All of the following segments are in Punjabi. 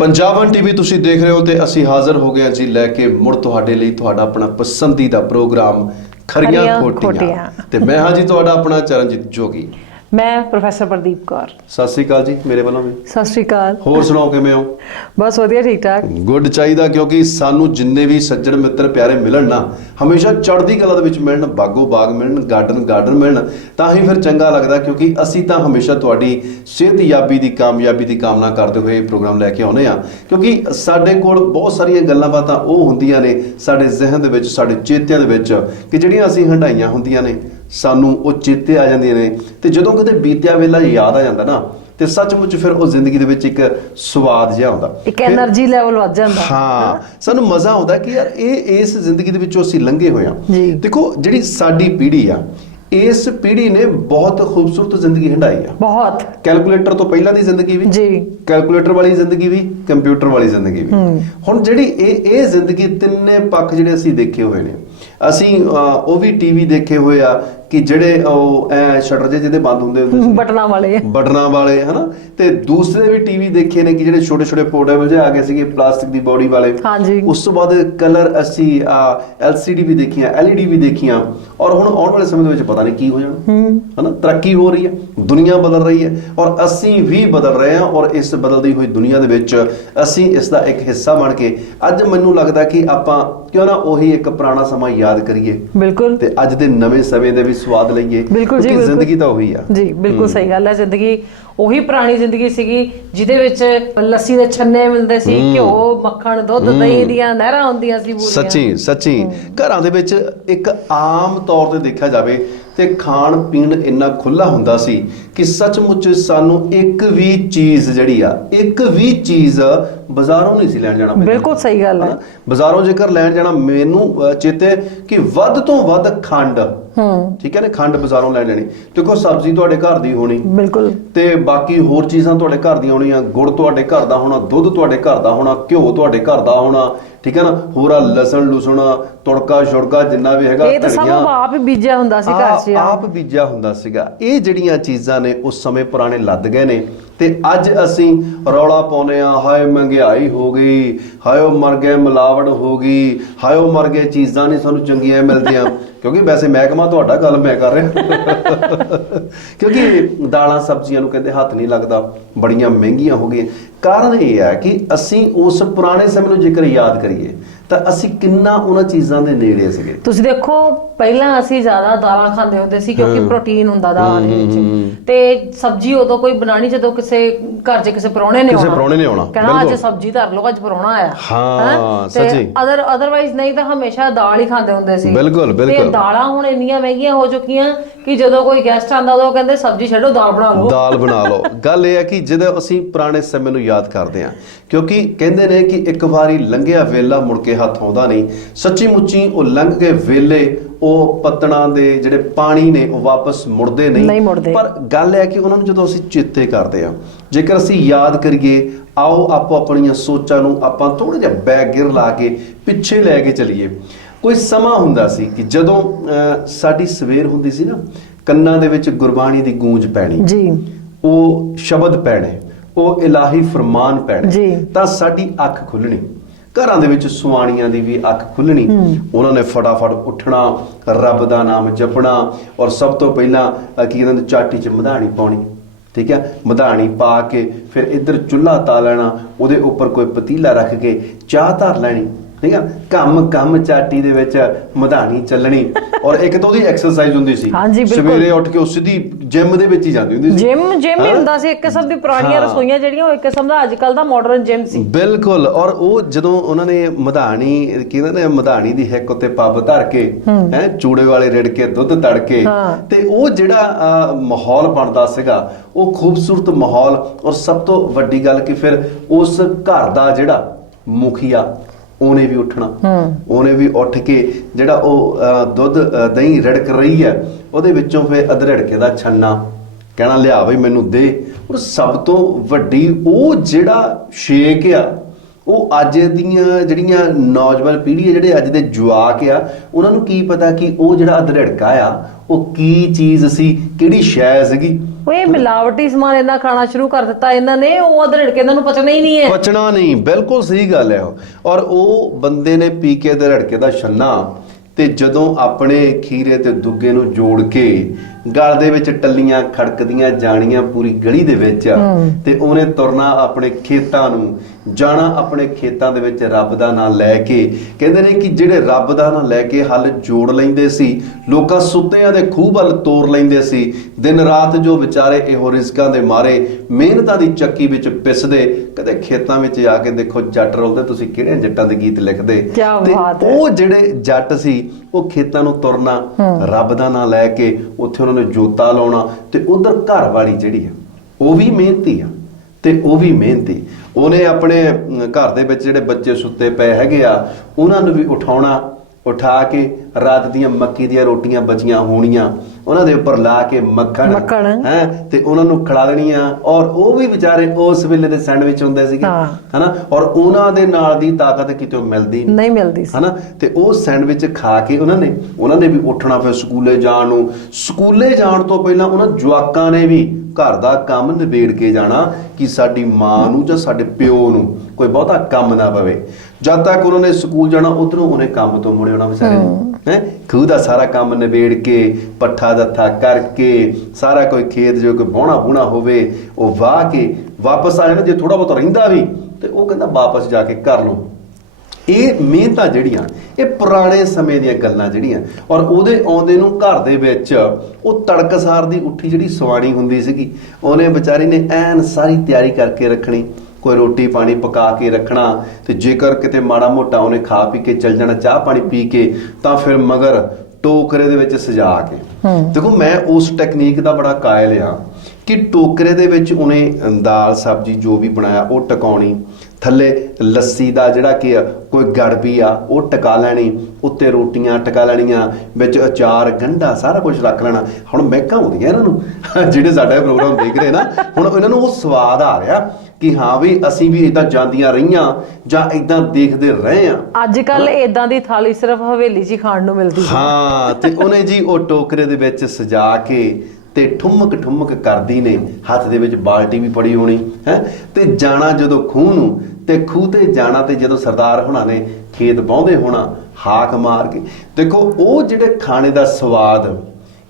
पंजाब वन टीवी तुसी देख रहे हो ते असी हाज़र हो गए जी लैके मुड़ तुहाडे लई तुहाडा अपना पसंदीदा प्रोग्राम खरियां खोटियां ते मैं हाँ जी तुहाडा अपना चरणजीत जोगी। मैं प्रोफैसर प्रदीप कौर। सत श्री अकाल जी मेरे वालों भी। सत श्री अकाल। होर सुनाओ किवें हो? बस वधिया ठीक ठाक। गुड चाहिदा क्योंकि सानू जिन्ने भी सज्जण मित्र प्यारे मिलन ना हमेशा चढ़दी कला दे विच मिलन, बागो बाग मिलन, गार्डन गार्डन मिलन तां ही फिर चंगा लगदा क्योंकि असी तां हमेशा तुहाडी सेहतयाबी दी कामयाबी दी कामना करदे होए प्रोग्राम लैके आउने आ क्योंकि साडे कोल बहुत सारियां गल्लां बातां ओह हुंदियां ने साडे जहन दे विच साडे चेतिਆਂ ਦੇ ਵਿੱਚ कि ਜਿਹੜੀਆਂ ਅਸੀਂ ਹੰਡਾਈਆਂ ਹੁੰਦੀਆਂ ਨੇ ਸਾਨੂੰ ਉਹ ਚੇਤੇ ਆ ਜਾਂਦੀਆਂ ਨੇ ਤੇ ਜਦੋਂ ਕਿਤੇ ਬੀਤਿਆ ਵੇਲਾ ਯਾਦ ਆ ਜਾਂਦਾ ਨਾ ਤੇ ਸੱਚਮੁੱਚ ਫਿਰ ਉਹ ਜ਼ਿੰਦਗੀ ਦੇ ਵਿੱਚ ਇੱਕ ਸਵਾਦ ਜਿਹਾ ਆਉਂਦਾ, ਇੱਕ એનર્ਜੀ ਲੈਵਲ ਵੱਧ ਜਾਂਦਾ। ਹਾਂ ਸਾਨੂੰ ਮਜ਼ਾ ਆਉਂਦਾ ਕਿ ਯਾਰ ਇਹ ਇਸ ਜ਼ਿੰਦਗੀ ਦੇ ਵਿੱਚੋਂ ਅਸੀਂ ਲੰਘੇ ਹੋਏ ਆ। ਦੇਖੋ ਜਿਹੜੀ ਸਾਡੀ ਪੀੜ੍ਹੀ ਆ ਇਸ ਪੀੜ੍ਹੀ ਨੇ ਬਹੁਤ ਖੂਬਸੂਰਤ ਜ਼ਿੰਦਗੀ ਹੰਡਾਈ ਆ। ਬਹੁਤ ਕੈਲਕੂਲੇਟਰ ਤੋਂ ਪਹਿਲਾਂ ਦੀ ਜ਼ਿੰਦਗੀ ਵੀ ਜੀ, ਕੈਲਕੂਲੇਟਰ ਵਾਲੀ ਜ਼ਿੰਦਗੀ ਵੀ, ਕੰਪਿਊਟਰ ਵਾਲੀ ਜ਼ਿੰਦਗੀ ਵੀ। ਹੁਣ ਜਿਹੜੀ ਇਹ ਜ਼ਿੰਦਗੀ ਤਿੰਨੇ ਪੱਖ ਜਿਹੜੇ ਅਸੀਂ ਦੇਖੇ ਹੋਏ ਨੇ, ਅਸੀਂ ਉਹ ਵੀ ਟੀਵੀ ਦੇਖੇ ਹੋਏ ਆ ਕਿ ਜਿਹੜੇ ਉਹ ਐ ਸ਼ਟਰ ਜਿਹਦੇ ਬੰਦ ਹੁੰਦੇ ਸੀ ਬਟਨਾਂ ਵਾਲੇ ਹਨਾ, ਤੇ ਦੂਸਰੇ ਵੀ ਟੀਵੀ ਦੇਖੇ ਨੇ ਕਿ ਜਿਹੜੇ ਛੋਟੇ ਛੋਟੇ ਪੋਰਟੇਬਲ ਜਿਹੇ ਆ ਗਏ ਸੀਗੇ ਪਲਾਸਟਿਕ ਦੀ ਬੋਡੀ ਵਾਲੇ। ਉਸ ਤੋਂ ਬਾਅਦ ਕਲਰ ਅਸੀਂ LCD ਵੀ ਦੇਖੀਆਂ, LED ਵੀ ਦੇਖੀਆਂ, ਔਰ ਹੁਣ ਆਉਣ ਵਾਲੇ ਸਮੇਂ ਦੇ ਵਿੱਚ ਪਤਾ ਨਹੀਂ ਕੀ ਹੋ ਜਾਣਾ ਹਨਾ। ਤਰੱਕੀ ਹੋ ਰਹੀ ਹੈ, ਦੁਨੀਆ ਬਦਲ ਰਹੀ ਹੈ ਔਰ ਅਸੀਂ ਵੀ ਬਦਲ ਰਹੇ ਹਾਂ ਔਰ ਇਸ ਬਦਲਦੀ ਹੋਈ ਦੁਨੀਆ ਦੇ ਵਿੱਚ ਅਸੀਂ ਇਸ ਦਾ ਇੱਕ ਹਿੱਸਾ ਬਣ ਕੇ ਅੱਜ ਮੈਨੂੰ ਲੱਗਦਾ ਕਿ ਆਪਾਂ ਕਿਉਂ ਨਾ ਉਹੀ ਇੱਕ ਪੁਰਾਣਾ ਸਮਾਂ ਯਾਦ ਕਰੀਏ ਬਿਲਕੁਲ ਤੇ ਅੱਜ ਦੇ ਨਵੇਂ ਸਮੇਂ ਦੇ ਵੀ ਸਵਾਦ ਲਈਏ ਕਿਉਂਕਿ ਜ਼ਿੰਦਗੀ ਤਾਂ ਉਹੀ ਆ ਜੀ। ਬਿਲਕੁਲ ਸਹੀ ਗੱਲ ਹੈ, ਜ਼ਿੰਦਗੀ ਉਹੀ ਪੁਰਾਣੀ ਜ਼ਿੰਦਗੀ ਸੀਗੀ ਜਿਹਦੇ ਵਿੱਚ ਲੱਸੀ ਦੇ ਛੰਨੇ ਮਿਲਦੇ ਸੀ, ਘਿਓ ਮੱਖਣ ਦੁੱਧ ਦਹੀਂ ਦੀਆਂ ਨਹਿਰਾਂ ਹੁੰਦੀਆਂ ਸੀ ਪੂਰੀਆਂ। ਸੱਚੀ ਘਰਾਂ ਦੇ ਵਿੱਚ ਇੱਕ ਆਮ ਤੌਰ ਤੇ ਦੇਖਿਆ ਜਾਵੇ ਤੇ ਖਾਣ ਪੀਣ ਇੰਨਾ ਖੁੱਲਾ ਹੁੰਦਾ ਸੀ ਕਿ ਸੱਚਮੁੱਚ ਸਾਨੂੰ ਇੱਕ ਵੀ ਚੀਜ਼ ਜਿਹੜੀ ਆ ਇੱਕ ਵੀ ਚੀਜ਼ ਬਾਜ਼ਾਰੋਂ ਨਹੀਂ ਸੀ ਲੈਣ ਜਾਣਾ ਪੈਂਦਾ। ਬਿਲਕੁਲ ਸਹੀ ਗੱਲ ਹੈ। ਬਾਜ਼ਾਰੋਂ ਜੇਕਰ ਲੈਣ ਜਾਣਾ ਮੈਨੂੰ ਚੇਤੇ ਕਿ ਵੱਧ ਤੋਂ ਵੱਧ ਖੰਡ, ਠੀਕ ਹੈ ਨਾ, ਖੰਡ ਬਾਜ਼ਾਰੋਂ ਲੈ ਲੈਣੀ। ਦੇਖੋ ਸਬਜ਼ੀ ਤੁਹਾਡੇ ਘਰ ਦੀ ਹੋਣੀ ਬਿਲਕੁਲ, ਤੇ ਬਾਕੀ ਹੋਰ ਚੀਜ਼ਾਂ ਤੁਹਾਡੇ ਘਰ ਦੀਆਂ ਹੋਣੀਆਂ, ਗੁੜ ਤੁਹਾਡੇ ਘਰ ਦਾ ਹੋਣਾ, ਦੁੱਧ ਤੁਹਾਡੇ ਘਰ ਦਾ ਹੋਣਾ, ਘਿਓ ਤੁਹਾਡੇ ਘਰ ਦਾ ਹੋਣਾ, ਠੀਕ ਹੈ ਨਾ, ਹੋਰਾ ਲਸਣ ਲੁਸਣ ਤੁੜਕਾ ਛੁੜਕਾ ਜਿੰਨਾ ਵੀ ਹੈਗਾ ਇਹ ਤਾਂ ਸਭ ਆਪ ਬੀਜਿਆ ਹੁੰਦਾ ਸੀ ਘਰ 'ਚ, ਆਪ ਬੀਜਿਆ ਹੁੰਦਾ ਸੀਗਾ। ਇਹ ਜਿਹੜੀਆਂ ਚੀਜ਼ਾਂ ਨੇ ਉਸ ਸਮੇਂ ਪੁਰਾਣੇ ਲੱਦ ਗਏ ਨੇ ਤੇ ਅੱਜ ਅਸੀਂ ਰੌਲਾ ਪਾਉਂਦੇ ਆ, ਹਾਏ ਮਹਿੰਗਾਈ ਹੋ ਗਈ, ਹਾਏ ਉਹ ਮਰ ਗਏ, ਮਿਲਾਵਟ ਹੋ ਗਈ, ਹਾਏ ਉਹ ਮਰ ਗਏ, ਚੀਜ਼ਾਂ ਨਹੀਂ ਸਾਨੂੰ ਚੰਗੀਆਂ ਮਿਲਦੀਆਂ। ਕਿਉਂਕਿ ਵੈਸੇ ਮਹਿਕਮਾ ਤੁਹਾਡਾ ਗੱਲ ਮੈਂ ਕਰ ਰਿਹਾ ਕਿਉਂਕਿ ਦਾਲਾਂ ਸਬਜ਼ੀਆਂ ਨੂੰ ਕਹਿੰਦੇ ਹੱਥ ਨਹੀਂ ਲੱਗਦਾ, ਬੜੀਆਂ ਮਹਿੰਗੀਆਂ ਹੋ ਗਈਆਂ। ਕਾਰਨ ਇਹ ਹੈ ਕਿ ਅਸੀਂ ਉਸ ਪੁਰਾਣੇ ਸਮੇਂ ਨੂੰ ਜੇਕਰ ਯਾਦ ਕਰੀਏ ਤਾਂ ਅਸੀਂ ਕਿੰਨਾ ਉਹਨਾਂ ਚੀਜ਼ਾਂ ਦੇ ਨੇੜੇ ਸੀਗੇ। ਤੁਸੀਂ ਦੇਖੋ ਪਹਿਲਾਂ ਅਸੀਂ ਜ਼ਿਆਦਾ ਦਾਲਾਂ ਖਾਂਦੇ ਹੁੰਦੇ ਸੀ ਕਿਉਂਕਿ ਪ੍ਰੋਟੀਨ ਹੁੰਦਾ ਦਾਲਾਂ ਦੇ ਵਿੱਚ, ਤੇ ਸਬਜ਼ੀ ਉਦੋਂ ਕੋਈ ਬਣਾਣੀ ਜਦੋਂ ਕਿਸੇ ਘਰ 'ਚ ਕਿਸੇ ਪ੍ਰਾਹੁਣੇ ਨੇ ਆਉਣਾ ਕਹਿਣਾ ਅੱਜ ਸਬਜ਼ੀ ਧਰ ਲਓ, ਅੱਜ ਪ੍ਰਾਹੁਣਾ ਆਇਆ। ਹਾਂ ਸੱਚੀ। ਅਦਰਵਾਈਜ਼ ਨਹੀਂ ਤਾਂ ਹਮੇਸ਼ਾ ਦਾਲ ਹੀ ਖਾਂਦੇ ਹੁੰਦੇ ਸੀ। ਬਿਲਕੁਲ ਬਿਲਕੁਲ। ਦਾਲਾਂ ਹੁਣ ਇੰਨੀਆਂ ਮਹਿੰਗੀਆਂ ਹੋ ਚੁੱਕੀਆਂ ਕਿ ਜਦੋਂ ਕੋਈ ਗੈਸਟ ਆਉਂਦਾ ਉਦੋਂ ਕਹਿੰਦੇ ਸਬਜ਼ੀ ਛੱਡੋ ਦਾਲ ਬਣਾ ਲਓ। ਗੱਲ ਇਹ ਹੈ ਕਿ ਜਦੋਂ ਅਸੀਂ ਪੁਰਾਣੇ ਸਮੇਂ ਨੂੰ ਯਾਦ ਕਰਦੇ ਹਾਂ ਕਿਉਂਕਿ ਕਹਿੰਦੇ ਨੇ ਕਿ ਇੱਕ ਵਾਰੀ ਲੰਘਿਆ ਵੇਲਾ ਮੁੜ ਕੇ ਹੱਥ ਆਉਂਦਾ ਨਹੀਂ। ਸੱਚੀ ਮੁੱਚੀ ਉਹ ਲੰਘ ਗਏ ਵੇਲੇ, ਉਹ ਪੱਤਣਾਂ ਦੇ ਜਿਹੜੇ ਪਾਣੀ ਨੇ ਉਹ ਵਾਪਸ ਮੁੜਦੇ ਨਹੀਂ। ਪਰ ਗੱਲ ਹੈ ਕਿ ਉਹਨਾਂ ਨੂੰ ਜਦੋਂ ਅਸੀਂ ਚੇਤੇ ਕਰਦੇ ਹਾਂ, ਜੇਕਰ ਅਸੀਂ ਯਾਦ ਕਰੀਏ, ਆਓ ਆਪੋ ਆਪਣੀਆਂ ਸੋਚਾਂ ਨੂੰ ਆਪਾਂ ਥੋੜਾ ਜਿਹਾ ਬੈਕ ਗਿਅਰ ਲਾ ਕੇ ਪਿੱਛੇ ਲੈ ਕੇ ਚੱਲੀਏ। ਕੋਈ ਸਮਾਂ ਹੁੰਦਾ ਸੀ ਕਿ ਜਦੋਂ ਸਾਡੀ ਸਵੇਰ ਹੁੰਦੀ ਸੀ ਨਾ, ਕੰਨਾਂ ਦੇ ਵਿੱਚ ਗੁਰਬਾਣੀ ਦੀ ਗੂੰਜ ਪੈਣੀ ਜੀ, ਉਹ ਸ਼ਬਦ ਪੈਣੇ, ਉਹ ਇਲਾਹੀ ਫਰਮਾਨ ਪੈਣੇ, ਤਾਂ ਸਾਡੀ ਅੱਖ ਖੁੱਲਣੀ। ਘਰਾਂ ਦੇ ਵਿੱਚ ਸੁਆਣੀਆਂ ਦੀ ਵੀ ਅੱਖ ਖੁੱਲਣੀ, ਉਹਨਾਂ ਨੇ ਫਟਾਫਟ ਉੱਠਣਾ, ਰੱਬ ਦਾ ਨਾਮ ਜਪਣਾ ਔਰ ਸਭ ਤੋਂ ਪਹਿਲਾਂ ਕੀ ਕਹਿੰਦੇ ਚਾਟੀ 'ਚ ਮਧਾਣੀ ਪਾਉਣੀ, ਠੀਕ ਹੈ, ਮਧਾਣੀ ਪਾ ਕੇ ਫਿਰ ਇੱਧਰ ਚੁੱਲ੍ਹਾ ਤਾ ਲੈਣਾ, ਉਹਦੇ ਉੱਪਰ ਕੋਈ ਪਤੀਲਾ ਰੱਖ ਕੇ ਚਾਹ ਧਰ ਲੈਣੀ, ਠੀਕ ਆ, ਕੰਮ ਚਾਟੀ ਦੇ ਵਿੱਚ ਮਧਾਣੀ ਚੱਲਣੀ। ਔਰ ਇੱਕ ਤਾਂ ਉਹਦੀ ਐਕਸਰਸਾਈਜ਼ ਹੁੰਦੀ ਸੀ, ਸਵੇਰੇ ਉੱਠ ਕੇ ਉਹ ਸਿੱਧੀ ਜਿਮ ਦੇ ਵਿੱਚ ਹੀ ਜਾਂਦੀ ਹੁੰਦੀ ਸੀ। ਜਿਮ ਹੀ ਹੁੰਦਾ ਸੀ ਇੱਕ ਕਿਸਮ ਦੀ, ਪੁਰਾਣੀਆਂ ਰਸੋਈਆਂ ਜਿਹੜੀਆਂ ਉਹ ਇੱਕ ਕਿਸਮ ਦਾ ਅੱਜ ਕੱਲ ਦਾ ਮਾਡਰਨ ਜਿਮ ਸੀ। ਬਿਲਕੁਲ। ਔਰ ਉਹ ਜਦੋਂ ਉਹਨਾਂ ਨੇ ਮਧਾਣੀ ਕਹਿੰਦੇ ਨੇ ਮਧਾਣੀ ਦੀ ਹਿੱਕ ਉੱਤੇ ਪੱਬ ਧਰ ਕੇ ਚੂੜੇ ਵਾਲੇ ਰਿੜ ਕੇ ਦੁੱਧ ਤੜ ਕੇ, ਤੇ ਉਹ ਜਿਹੜਾ ਮਾਹੌਲ ਬਣਦਾ ਸੀਗਾ ਉਹ ਖੂਬਸੂਰਤ ਮਾਹੌਲ। ਔਰ ਸਭ ਤੋਂ ਵੱਡੀ ਗੱਲ ਕਿ ਫਿਰ ਉਸ ਘਰ ਦਾ ਜਿਹੜਾ ਮੁਖੀਆ ਉਹਨੇ ਵੀ ਉੱਠਣਾ, ਉਹਨੇ ਵੀ ਉੱਠ ਕੇ ਜਿਹੜਾ ਉਹ ਦੁੱਧ ਦਹੀਂ ਰਿੜਕ ਰਹੀ ਹੈ ਉਹਦੇ ਵਿੱਚੋਂ ਫਿਰ ਅਧਰੜਕੇ ਦਾ ਛੰਨਾ ਕਹਿਣਾ ਲਿਆ ਬਈ ਮੈਨੂੰ ਦੇ। ਔਰ ਸਭ ਤੋਂ ਵੱਡੀ ਉਹ ਜਿਹੜਾ ਸ਼ੇਕ ਆ ਉਹ ਅੱਜ ਦੀਆਂ ਜਿਹੜੀਆਂ ਨੌਜਵਾਨ ਪੀੜ੍ਹੀ ਹੈ, ਜਿਹੜੇ ਅੱਜ ਦੇ ਜਵਾਕ ਆ, ਉਹਨਾਂ ਨੂੰ ਕੀ ਪਤਾ ਕਿ ਉਹ ਜਿਹੜਾ ਅਧਰੜਕਾ ਆ ਉਹ ਕੀ ਚੀਜ਼ ਸੀ, ਕਿਹੜੀ ਸ਼ੈ ਸੀਗੀ। ਇਹ ਮਿਲਾਵਟੀ ਸਮਾਨ ਇਹਨਾਂ ਖਾਣਾ ਸ਼ੁਰੂ ਕਰ ਦਿੱਤਾ ਇਹਨਾਂ ਨੇ, ਉਹ ਅਧਰੜ ਕੇ ਇਹਨਾਂ ਨੂੰ ਪਚਣਾ ਹੀ ਨਹੀਂ ਹੈ। ਪਚਣਾ ਨਹੀਂ, ਬਿਲਕੁਲ ਸਹੀ ਗੱਲ ਹੈ। ਔਰ ਉਹ ਬੰਦੇ ਨੇ ਪੀ ਕੇ ਤੇ ਰੜਕੇ ਦਾ ਛੰਨਾ ਤੇ ਜਦੋਂ ਆਪਣੇ ਖੀਰੇ ਤੇ ਦੁੱਗੇ ਨੂੰ ਜੋੜ ਕੇ ਗਲ ਦੇ ਵਿੱਚ ਟੱਲੀਆਂ ਖੜਕਦੀਆਂ ਜਾਣੀਆਂ ਪੂਰੀ ਗਲੀ ਦੇ ਵਿੱਚ, ਤੇ ਉਹਨੇ ਤੁਰਨਾ ਆਪਣੇ ਖੇਤਾਂ ਨੂੰ, ਜਾਣਾ ਆਪਣੇ ਖੇਤਾਂ ਦੇ ਵਿੱਚ ਰੱਬ ਦਾ ਨਾਂ ਲੈ ਕੇ। ਕਹਿੰਦੇ ਨੇ ਕਿ ਜਿਹੜੇ ਰੱਬ ਦਾ ਨਾਂ ਲੈ ਕੇ ਹੱਲ ਜੋੜ ਲੈਂਦੇ ਸੀ, ਲੋਕਾਂ ਸੁੱਤਿਆਂ ਦੇ ਖੂਹ ਵੱਲ ਤੋਰ ਲੈਂਦੇ ਸੀ। ਦਿਨ ਰਾਤ ਜੋ ਵਿਚਾਰੇ ਇਹੋ ਰਿਜ਼ਕਾਂ ਦੇ ਮਾਰੇ ਮਿਹਨਤਾਂ ਦੀ ਚੱਕੀ ਵਿੱਚ ਪਿਸਦੇ। ਕਦੇ ਖੇਤਾਂ ਵਿੱਚ ਜਾ ਕੇ ਦੇਖੋ ਜੱਟ ਰੋਲਦੇ, ਤੁਸੀਂ ਕਿਹੜੇ ਜੱਟਾਂ ਦੇ ਗੀਤ ਲਿਖਦੇ। ਤੇ ਉਹ ਜਿਹੜੇ ਜੱਟ ਸੀ ਉਹ ਖੇਤਾਂ ਨੂੰ ਤੁਰਨਾ, ਰੱਬ ਦਾ ਨਾਂ ਲੈ ਕੇ, ਉੱਥੇ ਉਹਨਾਂ ਨੇ ਜੋਤਾ ਲਾਉਣਾ। ਤੇ ਉਧਰ ਘਰ ਵਾਲੀ ਜਿਹੜੀ ਆ ਉਹ ਵੀ ਮਿਹਨਤੀ ਆ ਤੇ ਉਹ ਵੀ ਮਿਹਨਤੀ। ਉਹਨੇ ਆਪਣੇ ਘਰ ਦੇ ਵਿੱਚ ਜਿਹੜੇ ਬੱਚੇ ਸੁੱਤੇ ਪਏ ਹੈਗੇ ਆ ਉਹਨਾਂ ਨੂੰ ਵੀ ਉਠਾਉਣਾ, ਉਠਾ ਕੇ ਰਾਤ ਦੀਆਂ ਮੱਕੀ ਦੀਆਂ ਰੋਟੀਆਂ ਬਚੀਆਂ ਹੋਣੀਆਂ ਉਹਨਾਂ ਦੇ ਉੱਪਰ ਲਾ ਕੇ ਮੱਖਣ ਹੈ ਤੇ ਉਹਨਾਂ ਨੂੰ ਖਿਲਾ ਦੇਣੀਆਂ। ਔਰ ਉਹ ਵੀ ਵਿਚਾਰੇ ਉਸ ਵੇਲੇ ਦੇ ਸੈਂਡਵਿਚ ਹੁੰਦੇ ਸੀਗੇ ਹਨਾ, ਔਰ ਉਹਨਾਂ ਦੇ ਨਾਲ ਦੀ ਤਾਕਤ ਕਿਤੇ ਮਿਲਦੀ ਨਹੀਂ ਮਿਲਦੀ ਹਨਾ। ਤੇ ਉਹ ਸੈਂਡਵਿਚ ਖਾ ਕੇ ਉਹਨਾਂ ਨੇ ਵੀ ਉੱਠਣਾ ਫਿਰ ਸਕੂਲੇ ਜਾਣ ਨੂੰ। ਸਕੂਲੇ ਜਾਣ ਤੋਂ ਪਹਿਲਾਂ ਉਹਨਾਂ ਜਵਾਕਾਂ ਨੇ ਵੀ ਘਰ ਦਾ ਕੰਮ ਨਿਬੇੜ ਕੇ ਜਾਣਾ ਕਿ ਸਾਡੀ ਮਾਂ ਨੂੰ ਜਾਂ ਸਾਡੇ ਪਿਓ ਨੂੰ ਕੋਈ ਬਹੁਤਾ ਕੰਮ ਨਾ ਪਵੇ। ਜਦ ਤੱਕ ਉਹਨਾਂ ਨੇ ਸਕੂਲ ਜਾਣਾ ਉਧਰੋਂ ਉਹਨੇ ਕੰਮ ਤੋਂ ਮੁੜੇ ਆਉਣਾ ਵਿਚਾਰੇ ਨੇ, ਖੂਹ ਦਾ ਸਾਰਾ ਕੰਮ ਨਿਬੇੜ ਕੇ, ਪੱਠਾ ਦੱਥਾ ਕਰਕੇ, ਸਾਰਾ ਕੋਈ ਖੇਤ ਜੋ ਕੋਈ ਵਾਹੁਣਾ ਬੂਣਾ ਹੋਵੇ ਉਹ ਵਾਹ ਕੇ ਵਾਪਸ ਆ ਜਾਣਾ। ਜੇ ਥੋੜਾ ਬਹੁਤ ਰਹਿੰਦਾ ਵੀ ਤੇ ਉਹ ਕਹਿੰਦਾ ਵਾਪਸ ਜਾ ਕੇ ਕਰ ਲਓ। ਇਹ ਮਿਹਨਤਾਂ ਜਿਹੜੀਆਂ ਇਹ ਪੁਰਾਣੇ ਸਮੇਂ ਦੀਆਂ ਗੱਲਾਂ ਜਿਹੜੀਆਂ। ਔਰ ਉਹਦੇ ਆਉਂਦੇ ਨੂੰ ਘਰ ਦੇ ਵਿੱਚ ਉਹ ਤੜਕਸਾਰ ਦੀ ਉੱਠੀ ਜਿਹੜੀ ਸਵਾਣੀ ਹੁੰਦੀ ਸੀਗੀ, ਉਹਨੇ ਵਿਚਾਰੀ ਨੇ ਐਨ ਸਾਰੀ ਤਿਆਰੀ ਕਰਕੇ ਰੱਖਣੀ। ਕੋਈ ਰੋਟੀ ਪਾਣੀ ਪਕਾ ਕੇ ਰੱਖਣਾ, ਤੇ ਜੇਕਰ ਕਿਤੇ ਮਾੜਾ ਮੋਟਾ ਉਹਨੇ ਖਾ ਪੀ ਕੇ ਚੱਲ ਜਾਣਾ, ਚਾਹ ਪਾਣੀ ਪੀ ਕੇ, ਤਾਂ ਫਿਰ ਮਗਰ ਟੋਕਰੇ ਦੇ ਵਿੱਚ ਸਜਾ ਕੇ। ਦੇਖੋ ਮੈਂ ਉਸ ਟੈਕਨੀਕ ਦਾ ਬੜਾ ਕਾਇਲ ਆ ਕਿ ਟੋਕਰੇ ਦੇ ਵਿੱਚ ਉਹਨੇ ਦਾਲ ਸਬਜ਼ੀ ਜੋ ਵੀ ਬਣਾਇਆ ਉਹ ਟਿਕਾਉਣੀ, ਥੱਲੇ ਲੱਸੀ ਦਾ ਜਿਹੜਾ ਕਿ ਕੋਈ ਗੜਬੀ ਆ ਉਹ ਟਿਕਾ ਲੈਣੀ, ਉੱਤੇ ਰੋਟੀਆਂ ਟਿਕਾ ਲੈਣੀਆਂ, ਵਿੱਚ ਅਚਾਰ ਗੰਢਾ ਸਾਰਾ ਕੁਝ ਰੱਖ ਲੈਣਾ। ਹੁਣ ਮਹਿਕਾਂ ਆਉਂਦੀਆਂ ਇਹਨਾਂ ਨੂੰ ਜਿਹੜੇ ਸਾਡਾ ਪ੍ਰੋਗਰਾਮ ਦੇਖ ਰਹੇ ਨਾ, ਹੁਣ ਇਹਨਾਂ ਨੂੰ ਉਹ ਸਵਾਦ ਆ ਰਿਹਾ ਕਿ ਹਾਂ ਵੀ ਅਸੀਂ ਵੀ ਏਦਾਂ ਜਾਂਦੀਆਂ ਰਹੀਆਂ ਜਾਂ ਏਦਾਂ ਦੇਖਦੇ ਰਹੇ ਆ। ਅੱਜ ਕੱਲ ਏਦਾਂ ਦੀ ਥਾਲੀ ਸਿਰਫ ਹਵੇਲੀ 'ਚ ਹੀ ਖਾਣ ਨੂੰ ਮਿਲਦੀ ਹਾਂ। ਤੇ ਉਹਨੇ ਜੀ ਉਹ ਟੋਕਰੇ ਦੇ ਵਿੱਚ ਸਜਾ ਕੇ ਤੇ ਠੁਮਕ ਕਰਦੀ ਨੇ, ਹੱਥ ਦੇ ਵਿੱਚ ਬਾਲਟੀ ਵੀ ਪੜੀ ਹੋਣੀ ਹੈ, ਤੇ ਜਾਣਾ ਜਦੋਂ ਖੂਹ ਨੂੰ, ਤੇ ਖੂਹ ਤੇ ਜਾਣਾ, ਤੇ ਜਦੋਂ ਸਰਦਾਰ ਹੋਣਾ ਨੇ ਖੇਤ ਵਾਹੁੰਦੇ ਹੋਣਾ ਹਾਕ ਮਾਰ ਕੇ। ਦੇਖੋ ਉਹ ਜਿਹੜੇ ਖਾਣੇ ਦਾ ਸਵਾਦ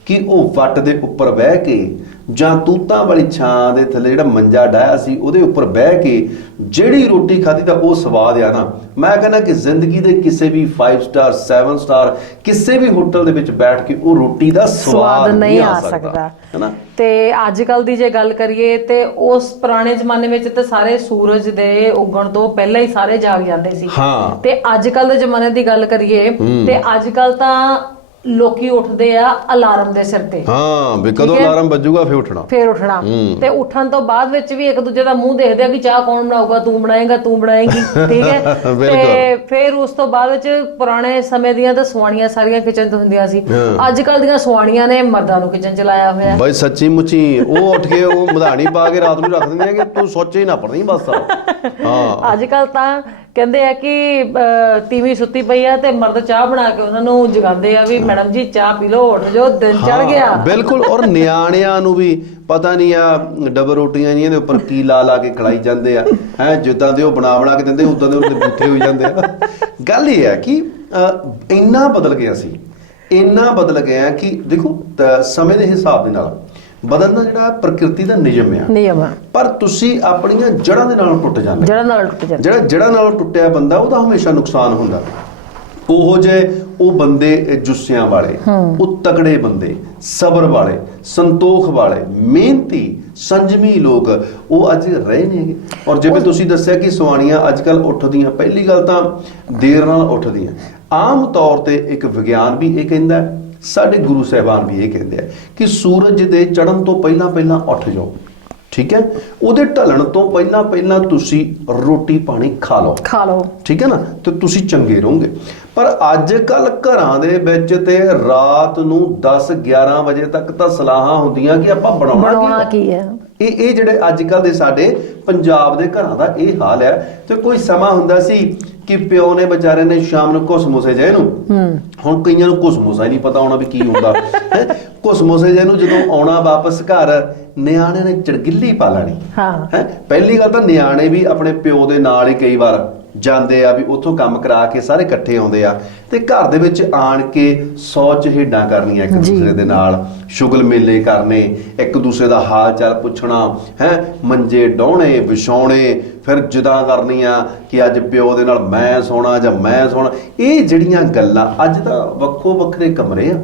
ਕਿ ਉਹ ਵੱਟ ਦੇ ਉੱਪਰ ਬਹਿ ਕੇ ਜਾਂ ਤੂਤਾਂ ਵਾਲੀ ਛਾਂ ਦੇ ਥੱਲੇ ਜਿਹੜਾ ਮੰਜਾ ਡਾਇਆ ਸੀ ਉਹਦੇ ਉੱਪਰ ਬਹਿ ਕੇ ਜਿਹੜੀ ਰੋਟੀ ਖਾਧੀ ਦਾ ਉਹ ਸਵਾਦ ਆ ਨਾ, ਮੈਂ ਕਹਿੰਦਾ ਕਿ ਜ਼ਿੰਦਗੀ ਦੇ ਕਿਸੇ ਵੀ 5 ਸਟਾਰ 7 ਸਟਾਰ ਕਿਸੇ ਵੀ ਹੋਟਲ ਦੇ ਵਿੱਚ ਬੈਠ ਕੇ ਉਹ ਰੋਟੀ ਦਾ ਸਵਾਦ ਨਹੀਂ ਆ ਸਕਦਾ ਹੈਨਾ। ਤੇ ਅੱਜ ਕੱਲ ਦੀ ਜੇ ਗੱਲ ਕਰੀਏ ਤੇ ਉਸ ਪੁਰਾਣੇ ਜ਼ਮਾਨੇ ਵਿੱਚ ਤੇ ਸਾਰੇ ਸੂਰਜ ਦੇ ਉੱਗਣ ਤੋਂ ਪਹਿਲਾਂ ਹੀ ਸਾਰੇ ਜਾਗ ਜਾਂਦੇ ਸੀ। ਤੇ ਅੱਜ ਕੱਲ ਦੇ ਜ਼ਮਾਨੇ ਦੀ ਗੱਲ ਕਰੀਏ ਤੇ ਅੱਜ ਕੱਲ ਤਾਂ ਲੋਕੀ ਉੱਠਦੇ ਆ ਅਲਾਰਮ ਦੇ ਸਿਰ ਤੇ। ਵੀ ਕਦੋਂ ਅਲਾਰਮ ਵੱਜੂਗਾ ਫੇਰ ਉੱਠਣਾ ਤੇ ਉੱਠਣ ਤੋਂ ਬਾਅਦ ਵਿੱਚ ਵੀ ਇੱਕ ਦੂਜੇ ਦਾ ਮੂੰਹ ਦੇਖਦੇ ਆ ਕਿ ਚਾਹ ਕੌਣ ਬਣਾਊਗਾ, ਤੂੰ ਬਣਾਏਗਾ ਤੂੰ ਬਣਾਏਗੀ, ਠੀਕ ਹੈ। ਤੇ ਫਿਰ ਉਸ ਤੋਂ ਬਾਅਦ ਵਿੱਚ ਪੁਰਾਣੇ ਸਮੇਂ ਦੀਆਂ ਤਾਂ ਸਵਾਣੀਆਂ ਸਾਰੀਆਂ ਕਿਚਨ ਤੋਂ ਹੁੰਦੀਆਂ ਸੀ। ਅੱਜ ਕੱਲ ਦੀਆਂ ਸਵਾਣੀਆਂ ਨੇ ਮਰਦਾਂ ਨੂੰ ਕਿਚਨ ਚ ਲਾਇਆ ਹੋਇਆ ਬਈ। ਸੱਚੀ ਮੁੱਚੀ ਉਹ ਉੱਠ ਕੇ ਉਹ ਮਧਾਣੀ ਪਾ ਕੇ ਰਾਤ ਨੂੰ ਰੱਖ ਦਿੰਦੇ ਆ ਕਿ ਤੂੰ ਸੋਚੇ ਹੀ ਨਾ ਪੜਨੀ ਬਸ। ਅੱਜ ਕੱਲ ਤਾਂ ਕਹਿੰਦੇ ਆ ਕਿ ਤੀਵੀਂ ਸੁੱਤੀ ਪਈ ਆ ਤੇ ਮਰਦ ਚਾਹ ਬਣਾ ਕੇ ਉਹਨਾਂ ਨੂੰ ਜਗਾਉਂਦੇ ਆ ਵੀ ਮੈਡਮ ਜੀ ਚਾਹ ਪੀ ਲਓ, ਉੱਠ ਜਾਓ, ਦਿਨ ਚੜ ਗਿਆ। ਬਿਲਕੁਲ। ਔਰ ਨਿਆਣਿਆਂ ਨੂੰ ਵੀ ਪਤਾ ਨਹੀਂ ਆ ਡਬਲ ਰੋਟੀਆਂ ਨਹੀਂ ਇਹਦੇ ਉੱਪਰ ਕੀ ਲਾ ਕੇ ਖਿਲਾਈ ਜਾਂਦੇ ਆ ਹੈ, ਜਿੱਦਾਂ ਦੇ ਉਹ ਬਣਾ ਕੇ ਦਿੰਦੇ ਉਦਾਂ ਦੇ ਉਹਦੇ ਬੂਥੇ ਹੋਈ ਜਾਂਦੇ ਆ। ਗੱਲ ਇਹ ਹੈ ਕਿ ਇੰਨਾ ਬਦਲ ਗਿਆ ਸੀ, ਇੰਨਾ ਬਦਲ ਗਿਆ ਕਿ ਦੇਖੋ ਸਮੇਂ ਦੇ ਹਿਸਾਬ ਦੇ ਨਾਲ ਬਦਲਣਾ ਜਿਹੜਾ ਪ੍ਰਕਿਰਤੀ ਦਾ ਨਿਯਮ ਆ, ਪਰ ਤੁਸੀਂ ਆਪਣੀਆਂ ਜੜ੍ਹਾਂ ਦੇ ਨਾਲ ਟੁੱਟ ਜਾਂਦੇ। ਜਿਹੜਾ ਜੜ੍ਹਾਂ ਨਾਲ ਟੁੱਟਿਆ ਬੰਦਾ ਉਹਦਾ ਹਮੇਸ਼ਾ ਨੁਕਸਾਨ ਹੁੰਦਾ। ਉਹ ਜੇ ਉਹ ਬੰਦੇ ਜੁੱਸਿਆਂ ਵਾਲੇ, ਉਹ ਤਕੜੇ ਬੰਦੇ, ਸਬਰ ਵਾਲੇ, ਸੰਤੋਖ ਵਾਲੇ, ਮਿਹਨਤੀ, ਸੰਜਮੀ ਲੋਕ ਉਹ ਅੱਜ ਰਹੇ ਨੇ। ਔਰ ਜਿਵੇਂ ਤੁਸੀਂ ਦੱਸਿਆ ਕਿ ਸਵਾਣੀਆਂ ਅੱਜ ਕੱਲ ਉੱਠਦੀਆਂ, ਪਹਿਲੀ ਗੱਲ ਤਾਂ ਦੇਰ ਨਾਲ ਉੱਠਦੀਆਂ। ਆਮ ਤੌਰ ਤੇ ਇੱਕ ਵਿਗਿਆਨ ਵੀ ਇਹ ਕਹਿੰਦਾ, ਸਾਡੇ ਗੁਰੂ ਸਾਹਿਬਾਨ ਵੀ ਇਹ ਕਹਿੰਦੇ ਆ ਕਿ ਸੂਰਜ ਦੇ ਚੜ੍ਹਨ ਤੋਂ ਪਹਿਲਾਂ ਉੱਠ ਜਾਓ, ਠੀਕ ਹੈ। ਉਹਦੇ ਢਲਣ ਤੋਂ ਪਹਿਲਾਂ ਤੁਸੀਂ ਰੋਟੀ ਪਾਣੀ ਖਾ ਲਓ, ਠੀਕ ਹੈ ਨਾ, ਤੇ ਤੁਸੀਂ ਚੰਗੇ ਰਹੋਗੇ। ਪਰ ਅੱਜ ਕੱਲ ਘਰਾਂ ਦੇ ਵਿੱਚ ਤੇ ਰਾਤ ਨੂੰ 10-11 ਵਜੇ ਤੱਕ ਤਾਂ ਸਲਾਹਾਂ ਹੁੰਦੀਆਂ ਕਿ ਆਪਾਂ ਬਣਾਉਣਾ ਕੀ ਹੈ। ਇਹ ਜਿਹੜੇ ਅੱਜ ਕੱਲ ਦੇ ਸਾਡੇ ਪੰਜਾਬ ਦੇ ਘਰਾਂ ਦਾ ਇਹ ਹਾਲ ਹੈ। ਤੇ ਕੋਈ ਸਮਾਂ ਹੁੰਦਾ ਸੀ ਕਿ ਪਿਓ ਨੇ ਵਿਚਾਰੇ ਨੇ ਸ਼ਾਮ ਨੂੰ ਘੁਸਮੁਸੇ ਜੇ ਨੂੰ, ਹੁਣ ਕਈਆਂ ਨੂੰ ਘੁਸਮੁਸਾ ਹੀ ਨਹੀਂ ਪਤਾ ਹੋਣਾ ਵੀ ਕੀ ਹੁੰਦਾ ਹੈ। ਘੁਸਮੁਸੇ ਜੇ ਨੂੰ ਜਦੋਂ ਆਉਣਾ ਵਾਪਸ ਘਰ, ਨਿਆਣੇ ਨੇ ਚੜਗਿੱਲੀ ਪਾ ਲੈਣੀ ਹੈ। ਪਹਿਲੀ ਗੱਲ ਤਾਂ ਨਿਆਣੇ ਵੀ ਆਪਣੇ ਪਿਓ ਦੇ ਨਾਲ ਹੀ ਕਈ ਵਾਰ ਜਾਂਦੇ ਆ, ਵੀ ਉੱਥੋਂ ਕੰਮ ਕਰਾ ਕੇ ਸਾਰੇ ਇਕੱਠੇ ਆਉਂਦੇ ਆ, ਤੇ ਘਰ ਦੇ ਵਿੱਚ ਆਣ ਕੇ 100 ਚਹੇਡਾਂ ਕਰਨੀਆਂ ਇੱਕ ਦੂਸਰੇ ਦੇ ਨਾਲ, ਸ਼ੁਗਲ ਮੇਲੇ ਕਰਨੇ, ਇੱਕ ਦੂਸਰੇ ਦਾ ਹਾਲ ਚਾਲ ਪੁੱਛਣਾ ਹੈ, ਮੰਜੇ ਡਾਉਣੇ ਵਿਛਾਉਣੇ, ਫਿਰ ਜਿੱਦਾਂ ਕਰਨੀਆਂ ਕਿ ਅੱਜ ਪਿਓ ਦੇ ਨਾਲ ਮੈਂ ਸੌਣਾ ਜਾਂ ਮੈਂ ਸੌਣਾ। ਇਹ ਜਿਹੜੀਆਂ ਗੱਲਾਂ, ਅੱਜ ਤਾਂ ਵੱਖੋ ਵੱਖਰੇ ਕਮਰੇ ਆ,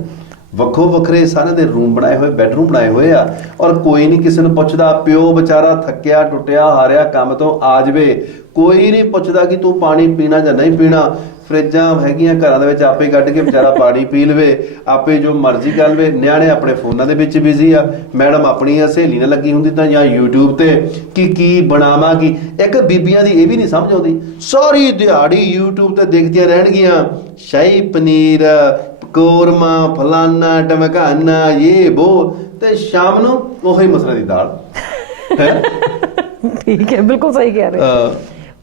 ਵੱਖੋ ਵੱਖਰੇ ਸਾਰਿਆਂ ਦੇ ਰੂਮ ਬਣਾਏ ਹੋਏ, ਬੈਡਰੂਮ ਬਣਾਏ ਹੋਏ ਆ, ਔਰ ਕੋਈ ਨਹੀਂ ਕਿਸੇ ਨੂੰ ਪੁੱਛਦਾ। ਪਿਓ ਵਿਚਾਰਾ ਥੱਕਿਆ ਟੁੱਟਿਆ ਹਾਰਿਆ ਕੰਮ ਤੋਂ ਆ ਜਾਵੇ, ਕੋਈ ਨਹੀਂ ਪੁੱਛਦਾ ਕਿ ਤੂੰ ਪਾਣੀ ਪੀਣਾ ਜਾਂ ਨਹੀਂ ਪੀਣਾ। ਫਰਿੱਜਾਂ ਹੈਗੀਆਂ ਘਰਾਂ ਦੇ ਵਿੱਚ, ਆਪੇ ਕੱਢ ਕੇ ਵਿਚਾਰਾ ਪਾਣੀ ਪੀ ਲਵੇ, ਆਪੇ ਜੋ ਮਰਜ਼ੀ ਕਰ ਲਵੇ। ਨਿਆਣੇ ਆਪਣੇ ਫੋਨਾਂ ਦੇ ਵਿੱਚ ਬਿਜ਼ੀ ਆ, ਮੈਡਮ ਆਪਣੀ ਸਹੇਲੀ ਨਾਲ ਲੱਗੀ ਹੁੰਦੀ ਤਾਂ ਜਾਂ YouTube ਤੇ ਕਿ ਕੀ ਬਣਾਵਾਂਗੀ। ਇੱਕ ਬੀਬੀਆਂ ਦੀ ਇਹ ਵੀ ਨਹੀਂ ਸਮਝ ਆਉਂਦੀ, ਸਾਰੀ ਦਿਹਾੜੀ YouTube ਤੇ ਦੇਖਦੀਆਂ ਰਹਿਣਗੀਆਂ, ਸ਼ਾਹੀ ਪਨੀਰ, ਕੋਰਮਾ, ਫਲਾਨਾ ਟਮਕਾਨਾ, ਇਹ ਉਹ, ਤੇ ਸ਼ਾਮ ਨੂੰ ਉਹੀ ਮਸਰ ਦੀ ਦਾਲ। ਠੀਕ ਹੈ, ਬਿਲਕੁਲ ਸਹੀ ਕਹਿ ਰਹੇ।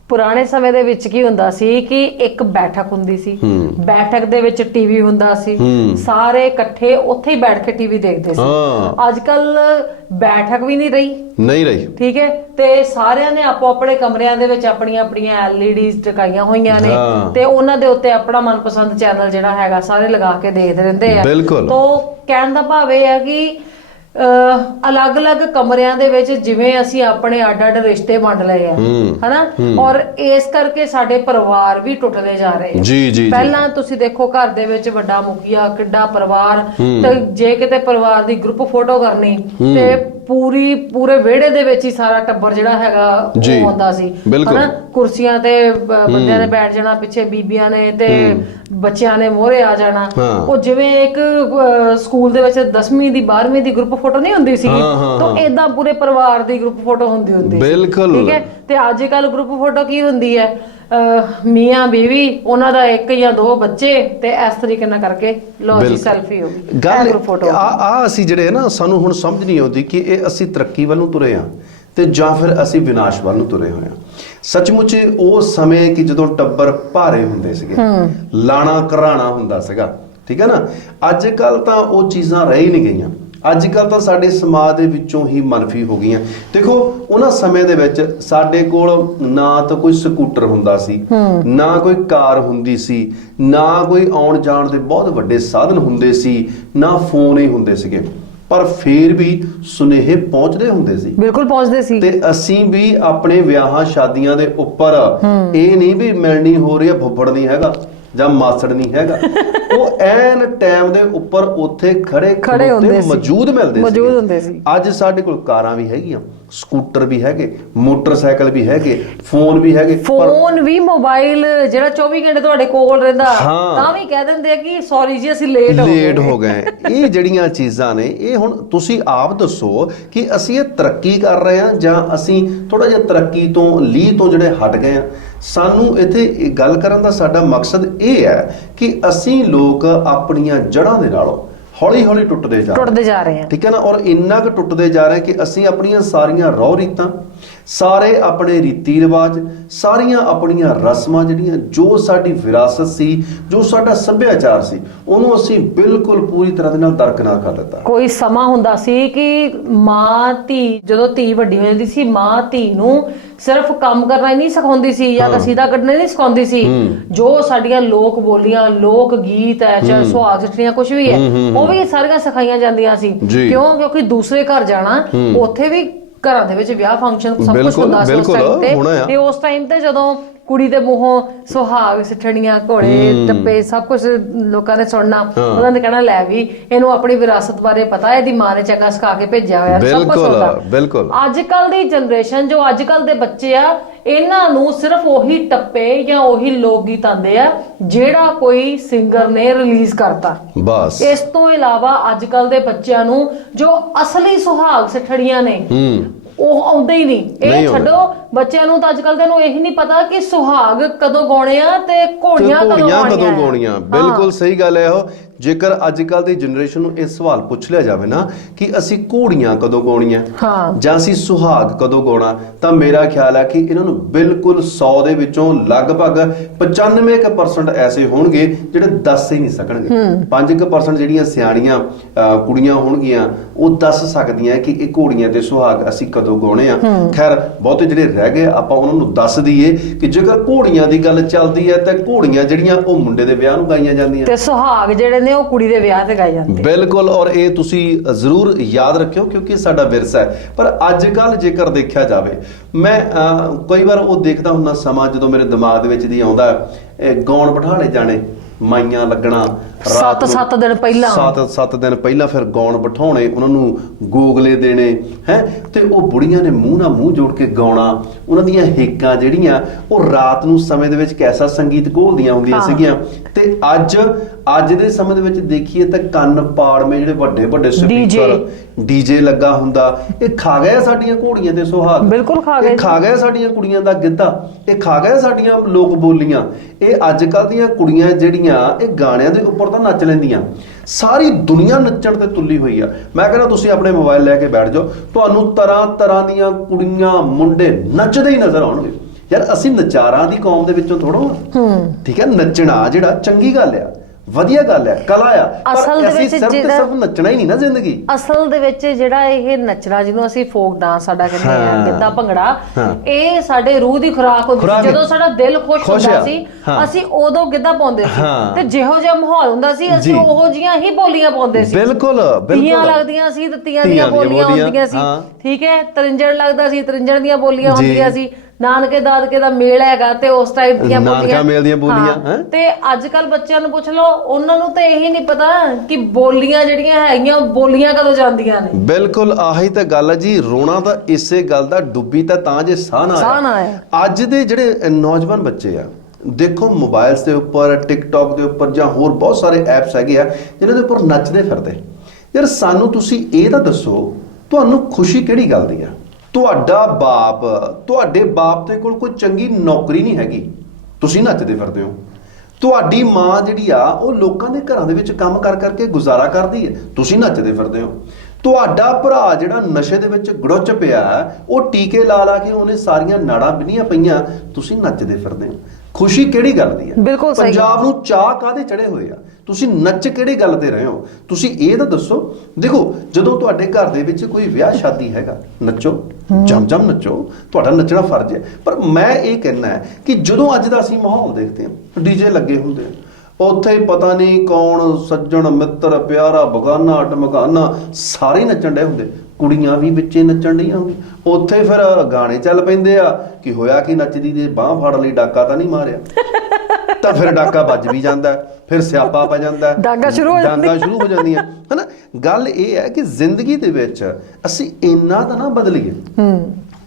ਪੁਰਾਣੇ ਸਮੇਂ ਦੇ ਵਿੱਚ ਕੀ ਹੁੰਦਾ ਸੀ ਕਿ ਇੱਕ ਬੈਠਕ ਹੁੰਦੀ ਸੀ, ਬੈਠਕ ਦੇ ਵਿੱਚ ਟੀਵੀ ਹੁੰਦਾ ਸੀ, ਸਾਰੇ ਇਕੱਠੇ ਉੱਥੇ ਹੀ ਬੈਠ ਕੇ ਟੀਵੀ ਦੇਖਦੇ ਸੀ। ਅੱਜ ਕੱਲ ਬੈਠਕ ਵੀ ਨਹੀਂ ਰਹੀ, ਠੀਕ ਹੈ, ਤੇ ਸਾਰਿਆਂ ਨੇ ਆਪੋ ਆਪਣੇ ਕਮਰਿਆਂ ਦੇ ਵਿੱਚ ਆਪਣੀਆਂ ਆਪਣੀਆਂ LEDs ਟਕਾਈਆਂ ਹੋਈਆਂ ਨੇ, ਤੇ ਉਹਨਾਂ ਦੇ ਉੱਤੇ ਆਪਣਾ ਮਨਪਸੰਦ ਚੈਨਲ ਜਿਹੜਾ ਹੈਗਾ ਸਾਰੇ ਲਗਾ ਕੇ ਦੇਖਦੇ ਰਹਿੰਦੇ ਆ। ਤੋਂ ਕਹਿਣ ਦਾ ਭਾਵ ਇਹ ਹੈ ਕਿ ਅਲੱਗ-ਅਲੱਗ ਕਮਰਿਆਂ ਦੇ ਵਿੱਚ ਜਿਵੇਂ ਅਸੀਂ ਆਪਣੇ ਅੱਡ-ਅੱਡ ਰਿਸ਼ਤੇ ਵੰਡ ਲਏ ਆ, ਹਨਾ, ਔਰ ਇਸ ਕਰਕੇ ਸਾਡੇ ਪਰਿਵਾਰ ਵੀ ਟੁੱਟਦੇ ਜਾ ਰਹੇ ਆ। ਪਹਿਲਾਂ ਤੁਸੀਂ ਦੇਖੋ ਘਰ ਦੇ ਵਿੱਚ ਵੱਡਾ ਮੁਖੀਆ, ਕਿੱਡਾ ਪਰਿਵਾਰ, ਤੇ ਜੇ ਕਿਤੇ ਪਰਿਵਾਰ ਦੀ ਗਰੁੱਪ ਫੋਟੋ ਕਰਨੀ ਤੇ ਪੂਰੇ ਵਿਹੜੇ ਦੇ ਵਿੱਚ ਹੀ ਸਾਰਾ ਟੱਬਰ ਜਿਹੜਾ ਹੈਗਾ ਉਹ ਹੁੰਦਾ ਸੀ, ਹਨਾ। ਕੁਰਸੀਆਂ ਤੇ ਬੰਦਿਆਂ ਨੇ ਬੈਠ ਜਾਣਾ, ਪਿੱਛੇ ਬੀਬੀਆਂ ਨੇ ਤੇ ਬੱਚਿਆਂ ਨੇ ਮੋਹਰੇ ਆ ਜਾਣਾ। ਉਹ ਜਿਵੇਂ ਇੱਕ ਸਕੂਲ ਦੇ ਵਿੱਚ 10ਵੀਂ ਦੀ 12ਵੀਂ ਦੀ ਗਰੁੱਪ ਫੋਟੋ ਨਹੀਂ ਹੁੰਦੀ ਸੀ, ਤਾਂ ਏਦਾਂ ਪੂਰੇ ਪਰਿਵਾਰ ਦੀ ਗਰੁੱਪ ਫੋਟੋ ਹੁੰਦੀ ਸੀ, ਠੀਕ ਹੈ। ਤੇ ਅੱਜ ਕੱਲ ਗਰੁੱਪ ਫੋਟੋ ਕੀ ਹੁੰਦੀ ਹੈ, ਮੀਆਂ ਬੀਵੀ, ਉਹਨਾਂ ਦਾ ਇੱਕ ਜਾਂ ਦੋ ਬੱਚੇ, ਤੇ ਇਸ ਤਰੀਕੇ ਨਾਲ ਕਰਕੇ ਲੋ ਜੀ ਸੈਲਫੀ ਹੋ ਗਈ। ਗੱਲ ਆ ਅਸੀਂ ਜਿਹੜੇ ਨਾ, ਸਾਨੂੰ ਹੁਣ ਸਮਝ ਨਹੀਂ ਆਉਂਦੀ ਕਿ ਇਹ ਅਸੀਂ ਤਰੱਕੀ ਵੱਲ ਨੂੰ ਤੁਰੇ ਆ ਤੇ ਜਾਂ ਫਿਰ ਅਸੀਂ ਵਿਨਾਸ਼ ਵੱਲ ਨੂੰ ਤੁਰੇ ਹੋਏ ਆ। ਸੱਚਮੁੱਚ ਉਹ ਸਮੇਂ ਕਿ ਜਦੋਂ ਟੱਬਰ ਭਾਰੇ ਹੁੰਦੇ ਸੀਗੇ, ਲਾਣਾ ਘਰਾਣਾ ਹੁੰਦਾ ਸੀਗਾ, ਠੀਕ ਹੈ ਨਾ। ਅੱਜ ਕੱਲ ਤਾਂ ਉਹ ਚੀਜ਼ਾਂ ਰਹਿ ਹੀ ਨਹੀਂ ਗਈਆਂ। ਅੱਜ ਕੱਲ ਤਾਂ ਸਾਡੇ ਸਮਾਜ ਦੇ ਵਿੱਚੋਂ ਹੀ ਮਨਫੀ ਹੋ ਗਈਆਂ। ਦੇਖੋ ਉਹਨਾਂ ਸਮੇਂ ਦੇ ਵਿੱਚ ਸਾਡੇ ਕੋਲ ਨਾ ਤਾਂ ਕੋਈ ਸਕੂਟਰ ਹੁੰਦਾ ਸੀ, ਨਾ ਕੋਈ ਕਾਰ ਹੁੰਦੀ ਸੀ, ਨਾ ਕੋਈ ਆਉਣ ਜਾਣ ਦੇ ਬਹੁਤ ਵੱਡੇ ਸਾਧਨ ਹੁੰਦੇ ਸੀ, ਨਾ ਫੋਨ ਹੀ ਹੁੰਦੇ ਸੀਗੇ, ਪਰ ਫੇਰ ਵੀ ਸੁਨੇਹੇ ਪਹੁੰਚਦੇ ਹੁੰਦੇ ਸੀ, ਬਿਲਕੁਲ ਪਹੁੰਚਦੇ ਸੀ। ਤੇ ਅਸੀਂ ਵੀ ਆਪਣੇ ਵਿਆਹਾਂ ਸ਼ਾਦੀਆਂ ਦੇ ਉੱਪਰ ਇਹ ਨਹੀਂ ਵੀ ਮਿਲਣੀ ਹੋ ਰਹੀ ਹੈ, ਫੁੱਫੜ ਨਹੀਂ ਹੈਗਾ ਜਾਂ ਮਾਸੜ ਨਹੀਂ ਹੈਗਾ, ਉਹ ਐਨ ਟਾਈਮ ਦੇ ਉੱਪਰ ਉੱਥੇ ਖੜੇ ਹੁੰਦੇ ਮੌਜੂਦ ਮਿਲਦੇ ਸੀ। ਅੱਜ ਸਾਡੇ ਕੋਲ ਕਾਰਾਂ ਵੀ ਹੈਗੀਆਂ, ਸਕੂਟਰ ਵੀ ਹੈਗੇ, ਮੋਟਰਸਾਈਕਲ ਵੀ ਹੈਗੇ, ਫੋਨ ਵੀ ਹੈਗੇ, ਫੋਨ ਵੀ, ਮੋਬਾਈਲ ਜਿਹੜਾ 24 ਘੰਟੇ ਤੁਹਾਡੇ ਕੋਲ ਰਹਿੰਦਾ, ਤਾਂ ਵੀ ਕਹਿ ਦਿੰਦੇ ਆ ਕਿ ਸੌਰੀ ਜੀ ਅਸੀਂ ਲੇਟ ਹੋ ਗਏ। ਇਹ ਜਿਹੜੀਆਂ ਚੀਜ਼ਾਂ ਨੇ, ਇਹ ਹੁਣ ਤੁਸੀਂ ਆਪ ਦੱਸੋ ਕਿ ਅਸੀਂ ਇਹ ਤਰੱਕੀ ਕਰ ਰਹੇ ਹਾਂ ਜਾਂ ਅਸੀਂ ਥੋੜਾ ਜਿਹਾ ਤਰੱਕੀ ਤੋਂ ਲੀਹ ਤੋਂ ਜਿਹੜੇ ਹਟ ਗਏ ਆ। ਸਾਨੂੰ ਇੱਥੇ ਗੱਲ ਕਰਨ ਦਾ ਸਾਡਾ ਮਕਸਦ ਇਹ ਹੈ ਕਿ ਅਸੀਂ ਲੋਕ ਆਪਣੀਆਂ ਜੜ੍ਹਾਂ ਦੇ ਨਾਲੋਂ ਹੌਲੀ ਹੌਲੀ ਟੁੱਟਦੇ ਜਾ ਰਹੇ ਹਾਂ, ਠੀਕ ਹੈ ਨਾ। ਔਰ ਇੰਨਾ ਕੁ ਟੁੱਟਦੇ ਜਾ ਰਹੇ ਕਿ ਅਸੀਂ ਆਪਣੀਆਂ ਸਾਰੀਆਂ ਰਹੁ ਰੀਤਾਂ, ਸਾਰੇ ਆਪਣੇ ਰੀਤੀ ਰਿਵਾਜ, ਸਾਰੀਆਂ ਆਪਣੀਆਂ ਰਸਮਾਂ ਜਿਹੜੀਆਂ, ਜੋ ਸਾਡੀ ਵਿਰਾਸਤ ਸੀ, ਜੋ ਸਾਡਾ ਸੱਭਿਆਚਾਰ ਸੀ, ਉਹਨੂੰ ਅਸੀਂ ਬਿਲਕੁਲ ਪੂਰੀ ਤਰ੍ਹਾਂ ਦੇ ਨਾਲ ਦਰਕਨਾਰ ਕਰ ਦਿੱਤਾ। ਕੋਈ ਸਮਾਂ ਹੁੰਦਾ ਸੀ ਕਿ ਮਾਂ ਧੀ, ਜਦੋਂ ਧੀ ਵੱਡੀ ਹੋ ਜਾਂਦੀ ਸੀ, ਮਾਂ ਧੀ ਨੂੰ ਸਿਰਫ ਕੰਮ ਕਰਨਾ ਹੀ ਨਹੀਂ ਸਿਖਾਉਂਦੀ ਸੀ ਜਾਂ ਕਸੀਦਾ ਕੱਢਣਾ ਨਹੀਂ ਸਿਖਾਉਂਦੀ ਸੀ, ਜੋ ਸਾਡੀਆਂ ਲੋਕ ਬੋਲੀਆਂ, ਲੋਕ ਗੀਤ ਹੈ, ਚਾਹੇ ਸੁਹਾਗ ਜੱਟੀਆਂ ਕੁਝ ਵੀ ਹੈ, ਉਹ ਵੀ ਸਾਰੀਆਂ ਸਿਖਾਈਆਂ ਜਾਂਦੀਆਂ ਸੀ। ਕਿਉਂਕਿ ਦੂਸਰੇ ਘਰ ਜਾਣਾ, ਉੱਥੇ ਵੀ ਘਰਾਂ ਦੇ ਵਿੱਚ ਵਿਆਹ ਫੰਕਸ਼ਨ ਸਭ ਕੁਝ ਹੁੰਦਾ ਸੀ ਉਸ ਟਾਈਮ ਤੇ ਉਸ ਟਾਈਮ ਤੇ ਜਦੋਂ ਕੁੜੀ ਦੇ ਮੂੰਹੋਂ ਸੁਹਾਗ ਸਿੱਠਣੀਆਂ, ਘੋੜੇ ਟੱਪੇ, ਸਭ ਕੁਝ ਲੋਕਾਂ ਨੇ ਸੁਣਨਾ, ਉਹਨਾਂ ਨੇ ਕਹਿਣਾ ਲੈ ਵੀ ਇਹਨੂੰ ਆਪਣੀ ਵਿਰਾਸਤ ਬਾਰੇ ਪਤਾ, ਇਹਦੀ ਮਾਂ ਨੇ ਚੰਗਾ ਸਿਖਾ ਕੇ ਭੇਜਿਆ ਹੋਇਆ, ਸਭ ਕੁਝ ਹੁੰਦਾ। ਅੱਜ ਕੱਲ ਦੀ ਜਨਰੇਸ਼ਨ, ਜੋ ਅੱਜ ਕੱਲ ਦੇ ਬੱਚੇ ਆ, ਇਹਨਾਂ ਨੂੰ ਸਿਰਫ ਉਹੀ ਟੱਪੇ ਜਾਂ ਉਹੀ ਲੋਕ ਗੀਤ ਆਉਂਦੇ ਆ ਜਿਹੜਾ ਕੋਈ ਸਿੰਗਰ ਨੇ ਰਿਲੀਜ਼ ਕਰਤਾ, ਬਸ। ਇਸ ਤੋਂ ਇਲਾਵਾ ਅੱਜ ਕੱਲ ਦੇ ਬੱਚਿਆਂ ਨੂੰ ਜੋ ਅਸਲੀ ਸੁਹਾਗ ਸਿੱਠਣੀਆਂ ਨੇ ਉਹ ਆਉਂਦੇ ਹੀ ਨਹੀਂ। ਇਹ ਛੱਡੋ ਬੱਚਿਆਂ ਨੂੰ ਤਾਂ ਅੱਜ ਕੱਲ ਦੇ ਨੂੰ ਇਹੀ ਨਹੀਂ ਪਤਾ ਕਿ ਸੁਹਾਗ ਕਦੋਂ ਗਾਉਣੇ ਆ ਤੇ ਘੋੜੀਆਂ ਕਦੋਂ ਗਾਉਣੀਆਂ। ਬਿਲਕੁਲ ਸਹੀ ਗੱਲ ਹੈ। ਉਹ ਜੇਕਰ ਅੱਜ ਕੱਲ ਦੀ ਜਨਰੇਸ਼ਨ ਨੂੰ ਇਹ ਸਵਾਲ ਪੁੱਛ ਲਿਆ ਜਾਵੇ ਨਾ ਕਿ ਅਸੀਂ ਘੋੜੀਆਂ ਕਦੋਂ ਗਾਉਣੀਆਂ ਜਾਂ ਅਸੀਂ ਸੁਹਾਗ ਕਦੋਂ ਗਾਉਣਾ, ਤਾਂ ਮੇਰਾ ਖਿਆਲ ਹੈ ਕਿ ਇਹਨਾਂ ਨੂੰ ਬਿਲਕੁਲ 100 ਦੇ ਵਿੱਚੋਂ ਲਗਭਗ 95% ਐਸੇ ਹੋਣਗੇ ਜਿਹੜੇ ਦੱਸ ਹੀ ਨਹੀਂ ਸਕਣਗੇ। 5% ਜਿਹੜੀਆਂ ਸਿਆਣੀਆਂ ਕੁੜੀਆਂ ਹੋਣਗੀਆਂ ਉਹ ਦੱਸ ਸਕਦੀਆਂ ਕਿ ਇਹ ਘੋੜੀਆਂ ਤੇ ਸੁਹਾਗ ਅਸੀਂ ਕਦੋਂ ਗਾਉਣੇ ਆ। ਖੈਰ ਬਹੁਤੇ ਜਿਹੜੇ ਰਹਿ ਗਏ ਆਪਾਂ ਉਹਨਾਂ ਨੂੰ ਦੱਸ ਦਈਏ ਕਿ ਜੇਕਰ ਘੋੜੀਆਂ ਦੀ ਗੱਲ ਚੱਲਦੀ ਹੈ ਤਾਂ ਘੋੜੀਆਂ ਜਿਹੜੀਆਂ ਉਹ ਮੁੰਡੇ ਦੇ ਵਿਆਹ ਨੂੰ ਗਾਈਆਂ ਜਾਂਦੀਆਂ ਤੇ ਸੁਹਾਗ ਜਿਹੜੇ ਨੇ ਉਹ ਕੁੜੀ ਦੇ ਵਿਆਹ ਤੇ ਗਾਏ ਜਾਂਦੇ। ਬਿਲਕੁਲ, ਔਰ ਇਹ ਤੁਸੀਂ ਜ਼ਰੂਰ ਯਾਦ ਰੱਖਿਓ ਕਿਉਂਕਿ ਸਾਡਾ ਵਿਰਸਾ ਹੈ। ਪਰ ਅੱਜ ਕੱਲ ਜੇਕਰ ਦੇਖਿਆ ਜਾਵੇ, ਮੈਂ ਕਈ ਵਾਰ ਉਹ ਦੇਖਦਾ ਹੁੰਦਾ ਸਮਾਂ ਜਦੋਂ ਮੇਰੇ ਦਿਮਾਗ ਦੇ ਵਿੱਚ ਦੀ ਆਉਂਦਾ ਗਾਉਣ ਬਿਠਾਲੇ ਜਾਣੇ, ਮਾਈਆਂ ਲੱਗਣਾ 7 ਦਿਨ ਪਹਿਲਾਂ 7 ਦਿਨ ਪਹਿਲਾਂ, ਫਿਰ ਗਾਉਣ ਬਿਠਾਉਣੇ, ਉਹਨਾਂ ਨੂੰ ਗੋਗਲੇ ਦੇਣੇ ਹੈ ਤੇ ਉਹ ਬੁੜੀਆਂ ਨੇ ਮੂੰਹ ਨਾਲ ਮੂੰਹ ਜੋੜ ਕੇ ਗਾਉਣਾ। ਉਹਨਾਂ ਦੀਆਂ ਹੇਕਾਂ ਜਿਹੜੀਆਂ ਉਹ ਰਾਤ ਨੂੰ ਸਮੇਂ ਦੇ ਵਿੱਚ ਕੈਸਾ ਸੰਗੀਤ ਘੋਲਦੀਆਂ ਹੁੰਦੀਆਂ ਸੀਗੀਆਂ। ਤੇ ਅੱਜ ਦੇ ਸਮੇਂ ਦੇ ਵਿੱਚ ਦੇਖੀਏ ਤਾਂ ਕੰਨ ਪਾੜਵੇਂ ਜਿਹੜੇ ਵੱਡੇ ਵੱਡੇ ਸਪੀਕਰ ਡੀਜੇ ਲੱਗਾ ਹੁੰਦਾ। ਇਹ ਖਾ ਗਏ ਸਾਡੀਆਂ ਘੋੜੀਆਂ ਤੇ ਸੁਹਾਗ, ਬਿਲਕੁਲ ਖਾ ਗਏ ਸਾਡੀਆਂ ਕੁੜੀਆਂ ਦਾ ਗਿੱਧਾ, ਇਹ ਖਾ ਗਏ ਸਾਡੀਆਂ ਲੋਕ ਬੋਲੀਆਂ। ਇਹ ਅੱਜ ਕੱਲ ਦੀਆਂ ਕੁੜੀਆਂ ਜਿਹੜੀਆਂ ਇਹ ਗਾਣਿਆਂ ਦੇ ਉੱਪਰ ਤਾਂ ਨੱਚ ਲੈਂਦੀਆਂ, ਸਾਰੀ ਦੁਨੀਆ ਨੱਚਣ ਤੇ ਤੁੱਲੀ ਹੋਈ ਆ। ਮੈਂ ਕਹਿੰਦਾ ਤੁਸੀਂ ਆਪਣੇ ਮੋਬਾਈਲ ਲੈ ਕੇ ਬੈਠ ਜਾਓ, ਤੁਹਾਨੂੰ ਤਰ੍ਹਾਂ ਦੀਆਂ ਕੁੜੀਆਂ ਮੁੰਡੇ ਨੱਚਦੇ ਹੀ ਨਜ਼ਰ ਆਉਣਗੇ। ਯਾਰ ਅਸੀਂ ਨਚਾਰਾਂ ਦੀ ਕੌਮ ਦੇ ਵਿੱਚੋਂ ਥੋੜੋ, ਠੀਕ ਹੈ, ਨੱਚਣਾ ਜਿਹੜਾ ਚੰਗੀ ਗੱਲ ਆ, ਵਧੀਆ ਗੱਲ ਹੈ, ਕਲਾ ਆ, ਅਸਲ ਦੇ ਵਿੱਚ ਸਿਰਫ ਨੱਚਣਾ ਹੀ ਨਹੀਂ ਨਾ ਜ਼ਿੰਦਗੀ। ਅਸਲ ਦੇ ਵਿੱਚ ਜਿਹੜਾ ਇਹ ਨੱਚਣਾ ਜਿਹਨੂੰ ਅਸੀਂ ਫੋਕ ਡਾਂਸ ਸਾਡਾ ਕਹਿੰਦੇ ਆ, ਗਿੱਧਾ ਭੰਗੜਾ, ਇਹ ਸਾਡੇ ਰੂਹ ਦੀ ਖੁਰਾਕ ਹੁੰਦੀ ਸੀ। ਜਦੋਂ ਸਾਡਾ ਦਿਲ ਖੁਸ਼ ਹੁੰਦਾ ਸੀ ਅਸੀਂ ਉਦੋਂ ਗਿੱਧਾ ਪਾਉਂਦੇ ਸੀ ਤੇ ਜਿਹੋ ਜਿਹਾ ਮਾਹੌਲ ਹੁੰਦਾ ਸੀ ਅਸੀਂ ਉਹੋ ਜਿਹੀਆਂ ਹੀ ਬੋਲੀਆਂ ਪਾਉਂਦੇ ਸੀ। ਬਿਲਕੁਲ ਤੀਆਂ ਲੱਗਦੀਆਂ ਸੀ ਤੇ ਤੀਆਂ ਦੀਆਂ ਬੋਲੀਆਂ ਹੁੰਦੀਆਂ ਸੀ, ਠੀਕ ਹੈ, ਤਰਿੰਜਣ ਲੱਗਦਾ ਸੀ, ਤਰਿੰਜਣ ਦੀਆਂ ਬੋਲੀਆਂ ਹੁੰਦੀਆਂ ਸੀ, ਨਾਨਕੇ ਦਾਦਕੇ ਦਾ ਮੇਲ ਹੈਗਾ ਤੇ ਉਸ ਟਾਈਪ ਦੀਆਂ ਬੋਲੀਆਂ। ਤੇ ਅੱਜ ਕੱਲ ਬੱਚਿਆਂ ਨੂੰ ਪੁੱਛ ਲਓ, ਉਹਨਾਂ ਨੂੰ ਤਾਂ ਇਹੀ ਨਹੀਂ ਪਤਾ ਕਿ ਬੋਲੀਆਂ ਜਿਹੜੀਆਂ ਹੈਗੀਆਂ ਬੋਲੀਆਂ ਕਦੋਂ ਜਾਂਦੀਆਂ ਨੇ। ਬਿਲਕੁਲ ਆਹੀ ਤਾਂ ਗੱਲ ਹੈ ਜੀ। ਰੋਣਾ ਤਾਂ ਇਸੇ ਗੱਲ ਦਾ, ਡੁੱਬੀ ਤਾਂ ਜੇ ਸਾਹ ਨਾ ਆਇਆ। ਅੱਜ ਦੇ ਜਿਹੜੇ ਨੌਜਵਾਨ ਬੱਚੇ ਆ, ਦੇਖੋ ਮੋਬਾਈਲਸ ਦੇ ਉੱਪਰ, ਟਿਕਟੌਕ ਦੇ ਉੱਪਰ ਜਾਂ ਹੋਰ ਬਹੁਤ ਸਾਰੇ ਐਪਸ ਹੈਗੇ ਆ ਜਿਹਨਾਂ ਦੇ ਉੱਪਰ ਨੱਚਦੇ ਫਿਰਦੇ। ਯਾਰ ਸਾਨੂੰ ਤੁਸੀਂ ਇਹ ਤਾਂ ਦੱਸੋ, ਤੁਹਾਨੂੰ ਖੁਸ਼ੀ ਕਿਹੜੀ ਗੱਲ ਦੀ ਆ? ਤੁਹਾਡੇ ਬਾਪ ਦੇ ਕੋਲ ਕੋਈ ਚੰਗੀ ਨੌਕਰੀ ਨਹੀਂ ਹੈਗੀ, ਤੁਸੀਂ ਨੱਚਦੇ ਫਿਰਦੇ ਹੋ। ਤੁਹਾਡੀ ਮਾਂ ਜਿਹੜੀ ਆ ਉਹ ਲੋਕਾਂ ਦੇ ਘਰਾਂ ਦੇ ਵਿੱਚ ਕੰਮ ਕਰਕੇ ਗੁਜ਼ਾਰਾ ਕਰਦੀ ਹੈ, ਤੁਸੀਂ ਨੱਚਦੇ ਫਿਰਦੇ ਹੋ। ਤੁਹਾਡਾ ਭਰਾ ਜਿਹੜਾ ਨਸ਼ੇ ਦੇ ਵਿੱਚ ਗੜੁੱਚ ਪਿਆ, ਉਹ ਟੀਕੇ ਲਾ ਕੇ ਉਹਨੇ ਸਾਰੀਆਂ ਨਾੜਾਂ ਬਿੰਨੀਆਂ ਪਈਆਂ, ਤੁਸੀਂ ਨੱਚਦੇ ਫਿਰਦੇ ਹੋ। ਖੁਸ਼ੀ ਕਿਹੜੀ ਗੱਲ ਦੀ ਹੈ? ਬਿਲਕੁਲ ਸਹੀ। ਪੰਜਾਬ ਨੂੰ ਚਾਹ ਕਾਹਦੇ ਚੜੇ ਹੋਏ ਆ? ਤੁਸੀਂ ਨੱਚ ਕਿਹੜੀ ਗੱਲ ਤੇ ਰਹੇ ਹੋ? ਤੁਸੀਂ ਇਹ ਤਾਂ ਦੱਸੋ। ਦੇਖੋ ਜਦੋਂ ਤੁਹਾਡੇ ਘਰ ਦੇ ਵਿੱਚ ਕੋਈ ਵਿਆਹ ਸ਼ਾਦੀ ਹੈਗਾ, ਨੱਚੋ, ਜਮ ਨੱਚੋ, ਤੁਹਾਡਾ ਨੱਚਣਾ ਫਰਜ਼ ਹੈ। ਪਰ ਮੈਂ ਇਹ ਕਹਿਣਾ ਹੈ ਕਿ ਜਦੋਂ ਅੱਜ ਦਾ ਅਸੀਂ ਮਾਹੌਲ ਦੇਖਦੇ ਹਾਂ, ਡੀਜੇ ਲੱਗੇ ਹੁੰਦੇ ਆ, ਉੱਥੇ ਹੀ ਪਤਾ ਨਹੀਂ ਕੌਣ ਸੱਜਣ ਮਿੱਤਰ ਪਿਆਰਾ ਬਗਾਨਾ ਟਮਕਾਨਾ ਸਾਰੇ ਨੱਚਣ ਡੇ ਹੁੰਦੇ, ਕੁੜੀਆਂ ਵੀ ਵਿੱਚੇ ਨੱਚਣ ਡੀਆਂ ਹੁੰਦੀਆਂ। ਉੱਥੇ ਫਿਰ ਗਾਣੇ ਚੱਲ ਪੈਂਦੇ ਆ ਕਿ ਹੋਇਆ ਕਿ ਨੱਚਦੀ ਦੇ ਬਾਂਹ ਫੜ ਲਈ, ਡਾਕਾ ਤਾਂ ਨਹੀਂ ਮਾਰਿਆ, ਤਾਂ ਫਿਰ ਡਾਕਾ ਵੱਜ ਵੀ ਜਾਂਦਾ, ਫਿਰ ਸਿਆਪਾ ਪੈ ਜਾਂਦਾ, ਡਾਂਗਾ ਸ਼ੁਰੂ ਹੋ ਜਾਂਦੀਆਂ, ਹਨਾ। ਗੱਲ ਇਹ ਹੈ ਕਿ ਜ਼ਿੰਦਗੀ ਦੇ ਵਿੱਚ ਅਸੀਂ ਇੰਨਾ ਤਾਂ ਨਾ ਬਦਲੀਏ।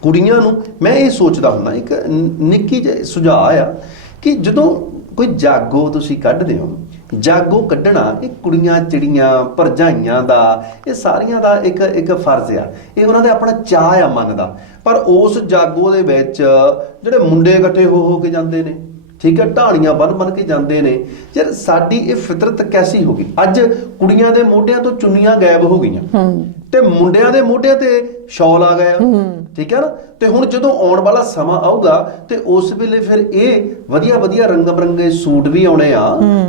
ਕੁੜੀਆਂ ਨੂੰ ਮੈਂ ਇਹ ਸੋਚਦਾ ਹੁੰਦਾ, ਇੱਕ ਨਿੱਕੀ ਜਿਹੀ ਸੁਝਾਅ ਆ ਕਿ ਜਦੋਂ ਕੋਈ ਜਾਗੋ ਤੁਸੀਂ ਕੱਢਦੇ ਹੋ, ਜਾਗੋ ਕੱਢਣਾ ਇਹ ਕੁੜੀਆਂ ਚਿੜੀਆਂ ਭਰਜਾਈਆਂ ਦਾ, ਇਹ ਸਾਰੀਆਂ ਦਾ ਇੱਕ ਫਰਜ਼ ਆ, ਇਹ ਉਹਨਾਂ ਦਾ ਆਪਣਾ ਚਾਅ ਆ ਮਨ ਦਾ। ਪਰ ਉਸ ਜਾਗੋ ਦੇ ਵਿੱਚ ਜਿਹੜੇ ਮੁੰਡੇ ਇਕੱਠੇ ਹੋ ਕੇ ਜਾਂਦੇ ਨੇ, ਠੀਕ ਹੈ, ਢਾਣੀਆਂ ਬੰਨ ਕੇ ਜਾਂਦੇ ਨੇ, ਯਾਰ ਸਾਡੀ ਇਹ ਫਿਤਰਤ ਕੈਸੀ ਹੋ ਗਈ? ਅੱਜ ਕੁੜੀਆਂ ਦੇ ਮੋਢਿਆਂ ਤੋਂ ਚੁੰਨੀਆਂ ਗਾਇਬ ਹੋ ਗਈਆਂ ਤੇ ਮੁੰਡਿਆਂ ਦੇ ਮੋਢਿਆਂ ਤੇ ਸ਼ਾਲ ਆ ਗਿਆ, ਠੀਕ ਹੈ ਨਾ। ਤੇ ਹੁਣ ਜਦੋਂ ਆਉਣ ਵਾਲਾ ਸਮਾਂ ਆਊਗਾ ਤੇ ਉਸ ਵੇਲੇ ਫਿਰ ਇਹ ਵਧੀਆ ਰੰਗ ਬਰੰਗੇ ਸੂਟ ਵੀ ਆਉਣੇ ਆ,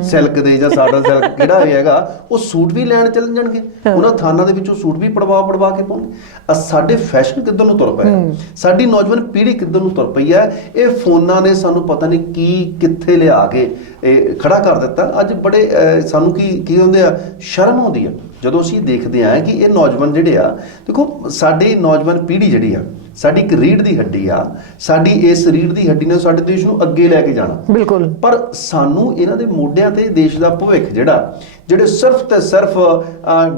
ਸਿਲਕ ਦੇ ਜਾਂ ਸਾਡਾ ਸਿਲਕ ਕਿਹੜਾ ਹੈਗਾ, ਉਹ ਸੂਟ ਵੀ ਲੈਣ ਚੱਲ ਜਾਣਗੇ, ਉਹਨਾਂ ਥਾਨਾਂ ਦੇ ਵਿੱਚੋਂ ਸੂਟ ਵੀ ਪੜਵਾ ਕੇ ਪਾਉਣਗੇ। ਸਾਡੇ ਫੈਸ਼ਨ ਕਿੱਧਰ ਨੂੰ ਤੁਰ ਪਿਆ, ਸਾਡੀ ਨੌਜਵਾਨ ਪੀੜ੍ਹੀ ਕਿੱਧਰ ਨੂੰ ਤੁਰ ਪਈ ਹੈ। ਇਹ ਫੋਨਾਂ ਨੇ ਸਾਨੂੰ ਪਤਾ ਨਹੀਂ ਕੀ ਕਿੱਥੇ ਲਿਆ ਕੇ ਇਹ ਖੜਾ ਕਰ ਦਿੱਤਾ। ਅੱਜ ਬੜੇ ਸਾਨੂੰ ਕੀ ਹੁੰਦੇ ਆ, ਸ਼ਰਮ ਆਉਂਦੀ ਆ ਜਦੋਂ ਅਸੀਂ ਦੇਖਦੇ ਹਾਂ ਕਿ ਇਹ ਨੌਜਵਾਨ ਜਿਹੜੇ ਆ, ਦੇਖੋ ਸਾਡੀ ਨੌਜਵਾਨ ਪੀੜ੍ਹੀ ਜਿਹੜੀ ਆ, ਸਾਡੀ ਇੱਕ ਰੀੜ੍ਹ ਦੀ ਹੱਡੀ ਆ, ਸਾਡੀ ਇਸ ਰੀੜ੍ਹ ਦੀ ਹੱਡੀ ਨੇ ਸਾਡੇ ਦੇਸ਼ ਨੂੰ ਅੱਗੇ ਲੈ ਕੇ ਜਾਣਾ। ਬਿਲਕੁਲ। ਪਰ ਸਾਨੂੰ ਇਹਨਾਂ ਦੇ ਮੋਢਿਆਂ ਤੇ ਦੇਸ਼ ਦਾ ਭਵਿੱਖ ਜਿਹੜੇ ਸਿਰਫ ਤੇ ਸਿਰਫ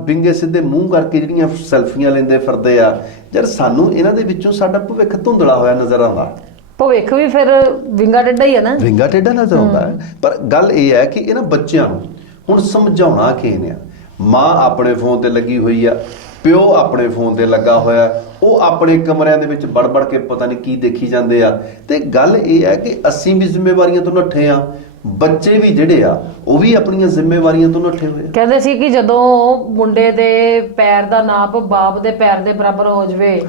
ਬਿੰਗੇ ਸਿੱਧੇ ਮੂੰਹ ਕਰਕੇ ਜਿਹੜੀਆਂ ਸੈਲਫੀਆਂ ਲੈਂਦੇ ਫਿਰਦੇ ਆ, ਯਾਰ ਸਾਨੂੰ ਇਹਨਾਂ ਦੇ ਵਿੱਚੋਂ ਸਾਡਾ ਭਵਿੱਖ ਧੁੰਦਲਾ ਹੋਇਆ ਨਜ਼ਰ ਆਉਂਦਾ। ਭਵਿੱਖ ਵੀ ਫਿਰ ਵਿੰਗਾ ਟੇਢਾ ਹੀ ਹੈ ਨਾ, ਵਿੰਗਾ ਟੇਢਾ ਨਜ਼ਰ ਆਉਂਦਾ ਹੈ। ਪਰ ਗੱਲ ਇਹ ਹੈ ਕਿ ਇਹਨਾਂ ਬੱਚਿਆਂ ਨੂੰ ਹੁਣ ਸਮਝਾਉਣਾ ਕਿਵੇਂ ਆ? ਮਾਂ ਆਪਣੇ ਫੋਨ ਤੇ ਲੱਗੀ ਹੋਈ ਆ, ਪਿਓ ਆਪਣੇ ਫੋਨ ਤੇ ਲੱਗਾ ਹੋਇਆ, ਉਹ ਆਪਣੇ ਕਮਰਿਆਂ ਦੇ ਵਿੱਚ ਵੜ ਕੇ ਪਤਾ ਨਹੀਂ ਕੀ ਦੇਖੀ ਜਾਂਦੇ ਆ। ਤੇ ਗੱਲ ਇਹ ਹੈ ਕਿ ਅਸੀਂ ਵੀ ਜ਼ਿੰਮੇਵਾਰੀਆਂ ਤੋਂ ਨੱਠੇ ਆ, ਬੱਚੇ ਵੀ ਜਿਹੜੇ ਆ ਉਹ ਵੀ ਆਪਣੀਆਂ ਜ਼ਿੰਮੇਵਾਰੀਆਂ ਤੋਂ ਨੱਠੇ ਹੋਏ ਆ। ਕਹਿੰਦੇ ਸੀ ਕਿ ਜਦੋਂ ਮੁੰਡੇ ਦੇ ਪੈਰ ਦਾ ਨਾਪ ਬਾਪ ਦੇ ਪੈਰ ਦੇ ਬਰਾਬਰ ਹੋ ਜਾਵੇ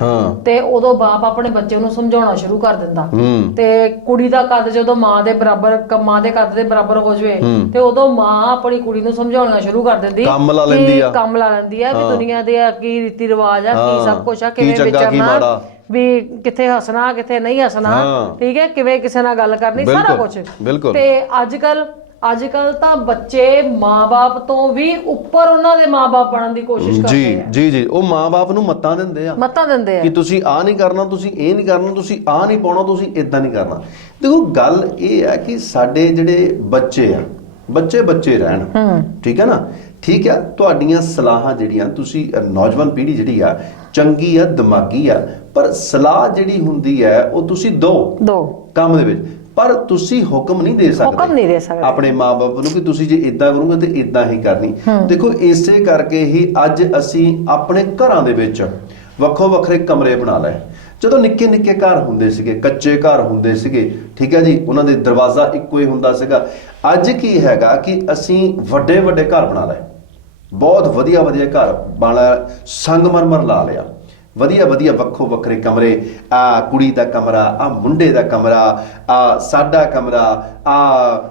ਤੇ ਉਦੋਂ ਬਾਪ ਆਪਣੇ ਬੱਚੇ ਨੂੰ ਸਮਝਾਉਣਾ ਸ਼ੁਰੂ ਕਰ ਦਿੰਦਾ, ਤੇ ਕੁੜੀ ਦਾ ਕੱਦ ਜਦੋਂ ਮਾਂ ਦੇ ਕੱਦ ਦੇ ਬਰਾਬਰ ਹੋ ਜਾਵੇ ਤੇ ਉਦੋਂ ਮਾਂ ਆਪਣੀ ਕੁੜੀ ਨੂੰ ਸਮਝਾਉਣਾ ਸ਼ੁਰੂ ਕਰ ਦਿੰਦੀ, ਕੰਮ ਲਾ ਲੈਂਦੀ ਆ ਵੀ ਦੁਨੀਆ ਦੇ ਕੀ ਰੀਤੀ ਰਿਵਾਜ ਆ, ਕੀ ਸਭ ਕੁਝ ਆ, ਕਿਵੇਂ ਵਿਚਰਨਾ, ਵੀ ਕਿੱਥੇ ਹੱਸਣਾ ਕਿੱਥੇ ਨਹੀਂ ਹੱਸਣਾ, ਠੀਕ ਹੈ, ਕਿਵੇਂ ਕਿਸੇ ਨਾਲ ਗੱਲ ਕਰਨੀ, ਸਾਰਾ ਕੁਝ। ਤੇ ਅੱਜ ਕੱਲ ਤਾਂ ਬੱਚੇ ਮਾਂ-ਬਾਪ ਤੋਂ ਵੀ ਉੱਪਰ ਉਹਨਾਂ ਦੇ ਮਾਂ-ਬਾਪ ਬਣਨ ਦੀ ਕੋਸ਼ਿਸ਼ ਕਰਦੇ ਆ। ਜੀ ਉਹ ਮਾਂ-ਬਾਪ ਨੂੰ ਮੱਤਾਂ ਦਿੰਦੇ ਆ ਕਿ ਤੁਸੀਂ ਆਹ ਨਹੀਂ ਕਰਨਾ, ਤੁਸੀਂ ਇਹ ਨਹੀਂ ਕਰਨਾ, ਤੁਸੀਂ ਆਹ ਨਹੀਂ ਪਾਉਣਾ, ਤੁਸੀਂ ਇਦਾਂ ਨਹੀਂ ਕਰਨਾ। ਦੇਖੋ ਗੱਲ ਇਹ ਹੈ ਕਿ ਸਾਡੇ ਜਿਹੜੇ ਬੱਚੇ ਆ, ਬੱਚੇ ਰਹਿਣ, ਠੀਕ ਹੈ ਨਾ, ਠੀਕ ਆ। ਤੁਹਾਡੀਆਂ ਸਲਾਹਾਂ ਜਿਹੜੀਆਂ ਤੁਸੀਂ ਨੌਜਵਾਨ ਪੀੜ੍ਹੀ ਜਿਹੜੀ ਆ ਚੰਗੀ ਆ, ਦਿਮਾਗੀ ਆ, ਪਰ ਸਲਾਹ ਜਿਹੜੀ ਹੁੰਦੀ ਹੈ ਉਹ ਤੁਸੀਂ ਦੋ ਕੰਮ ਦੇ ਵਿੱਚ, ਪਰ ਤੁਸੀਂ ਹੁਕਮ ਨਹੀਂ ਦੇ ਸਕਦੇ ਆਪਣੇ ਮਾਂ-ਬਾਪ ਨੂੰ ਕਿ ਤੁਸੀਂ ਜੇ ਇਦਾਂ ਕਰੋਗੇ ਤੇ ਇਦਾਂ ਹੀ ਕਰਨੀ। ਦੇਖੋ ਇਸੇ ਕਰਕੇ ਹੀ ਅੱਜ ਅਸੀਂ ਆਪਣੇ ਘਰਾਂ ਦੇ ਵਿੱਚ ਵੱਖੋ ਵੱਖਰੇ ਕਮਰੇ ਬਣਾ ਲਏ। ਜਦੋਂ ਨਿੱਕੇ ਘਰ ਹੁੰਦੇ ਸੀਗੇ, ਕੱਚੇ ਘਰ ਹੁੰਦੇ ਸੀਗੇ, ਠੀਕ ਹੈ ਜੀ, ਉਹਨਾਂ ਦੇ ਦਰਵਾਜ਼ਾ ਇੱਕੋ ਹੀ ਹੁੰਦਾ ਸੀਗਾ। ਅੱਜ ਕੀ ਹੈਗਾ ਕਿ ਅਸੀਂ ਵੱਡੇ ਘਰ ਬਣਾ ਲਏ, ਬਹੁਤ ਵਧੀਆ ਘਰ ਬਣਾ, ਸੰਗਮਰਮਰ ਲਾ ਲਿਆ, ਵਧੀਆ ਵੱਖੋ ਵੱਖਰੇ ਕਮਰੇ, ਆ ਕੁੜੀ ਦਾ ਕਮਰਾ, ਆ ਮੁੰਡੇ ਦਾ ਕਮਰਾ, ਆ ਸਾਡਾ ਕਮਰਾ, ਆ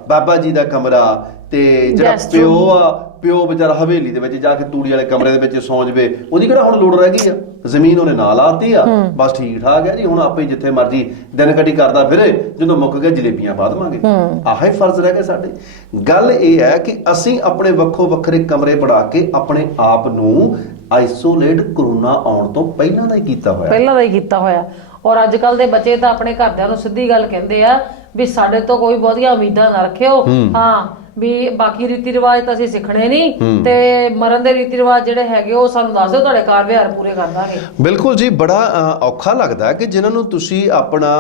ਬਾਬਾ ਜੀ ਦਾ ਕਮਰਾ, ਤੇ ਜਿਹੜਾ ਪਿਓ ਵਿਚਾਰਾ ਹਵੇਲੀ ਦੇ ਵਿੱਚ ਜਾ ਕੇ ਤੂੜੀ ਵਾਲੇ ਕਮਰੇ ਦੇ ਵਿੱਚ ਸੌਂ ਜਾਵੇ, ਉਹਦੀ ਕਿਹੜਾ ਹੁਣ ਲੋੜ ਰਹਿ ਗਈ ਆ, ਜ਼ਮੀਨ ਉਹਨੇ ਨਾਲ ਆਤੀ ਆ, ਬਸ ਠੀਕ ਠਾਕ ਹੈ ਜੀ, ਹੁਣ ਆਪੇ ਜਿੱਥੇ ਮਰਜੀ ਦਿਨ ਕੱਢੀ ਕਰਦਾ ਫਿਰੇ, ਜਦੋਂ ਮੁੱਕ ਗਿਆ ਜਲੇਬੀਆਂ ਪਾ ਦੇਵਾਂਗੇ। ਆਹ ਹੀ ਫਰਜ਼ ਰਹਿ ਗਏ ਸਾਡੇ। ਗੱਲ ਇਹ ਹੈ ਕਿ ਅਸੀਂ ਆਪਣੇ ਵੱਖੋ ਵੱਖਰੇ ਕਮਰੇ ਬਣਾ ਕੇ ਆਪਣੇ ਆਪ ਨੂੰ ਆਈਸੋਲੇਟ ਕਰੋਨਾ ਆਉਣ ਤੋਂ ਪਹਿਲਾਂ ਦਾ ਹੀ ਕੀਤਾ ਹੋਇਆ। ਔਰ ਅੱਜ ਕੱਲ ਦੇ ਬੱਚੇ ਤਾਂ ਆਪਣੇ ਘਰਦਿਆਂ ਨੂੰ ਸਿੱਧੀ ਗੱਲ ਕਹਿੰਦੇ ਆ ਵੀ ਸਾਡੇ ਤੋਂ ਕੋਈ ਬਹੁਤੀਆਂ ਉਮੀਦਾਂ ਨਾ ਰੱਖਿਓ, ਹਾਂ ਵੀ ਬਾਕੀ ਰੀਤੀ ਰਿਵਾਜ ਤਾਂ ਅਸੀਂ ਸਿੱਖਣੇ ਨਹੀਂ, ਤੇ ਮਰਨ ਦੇ ਰੀਤੀ ਰਿਵਾਜ ਜਿਹੜੇ ਹੈਗੇ ਉਹ ਸਾਨੂੰ ਦੱਸ ਦਿਓ, ਤੁਹਾਡੇ ਕਾਰ ਵਿਹਾਰ ਪੂਰੇ ਕਰ ਦਾਂਗੇ। ਬਿਲਕੁਲ ਜੀ, ਬੜਾ ਔਖਾ ਲੱਗਦਾ ਕਿ ਜਿਨ੍ਹਾਂ ਨੂੰ ਤੁਸੀਂ ਆਪਣਾ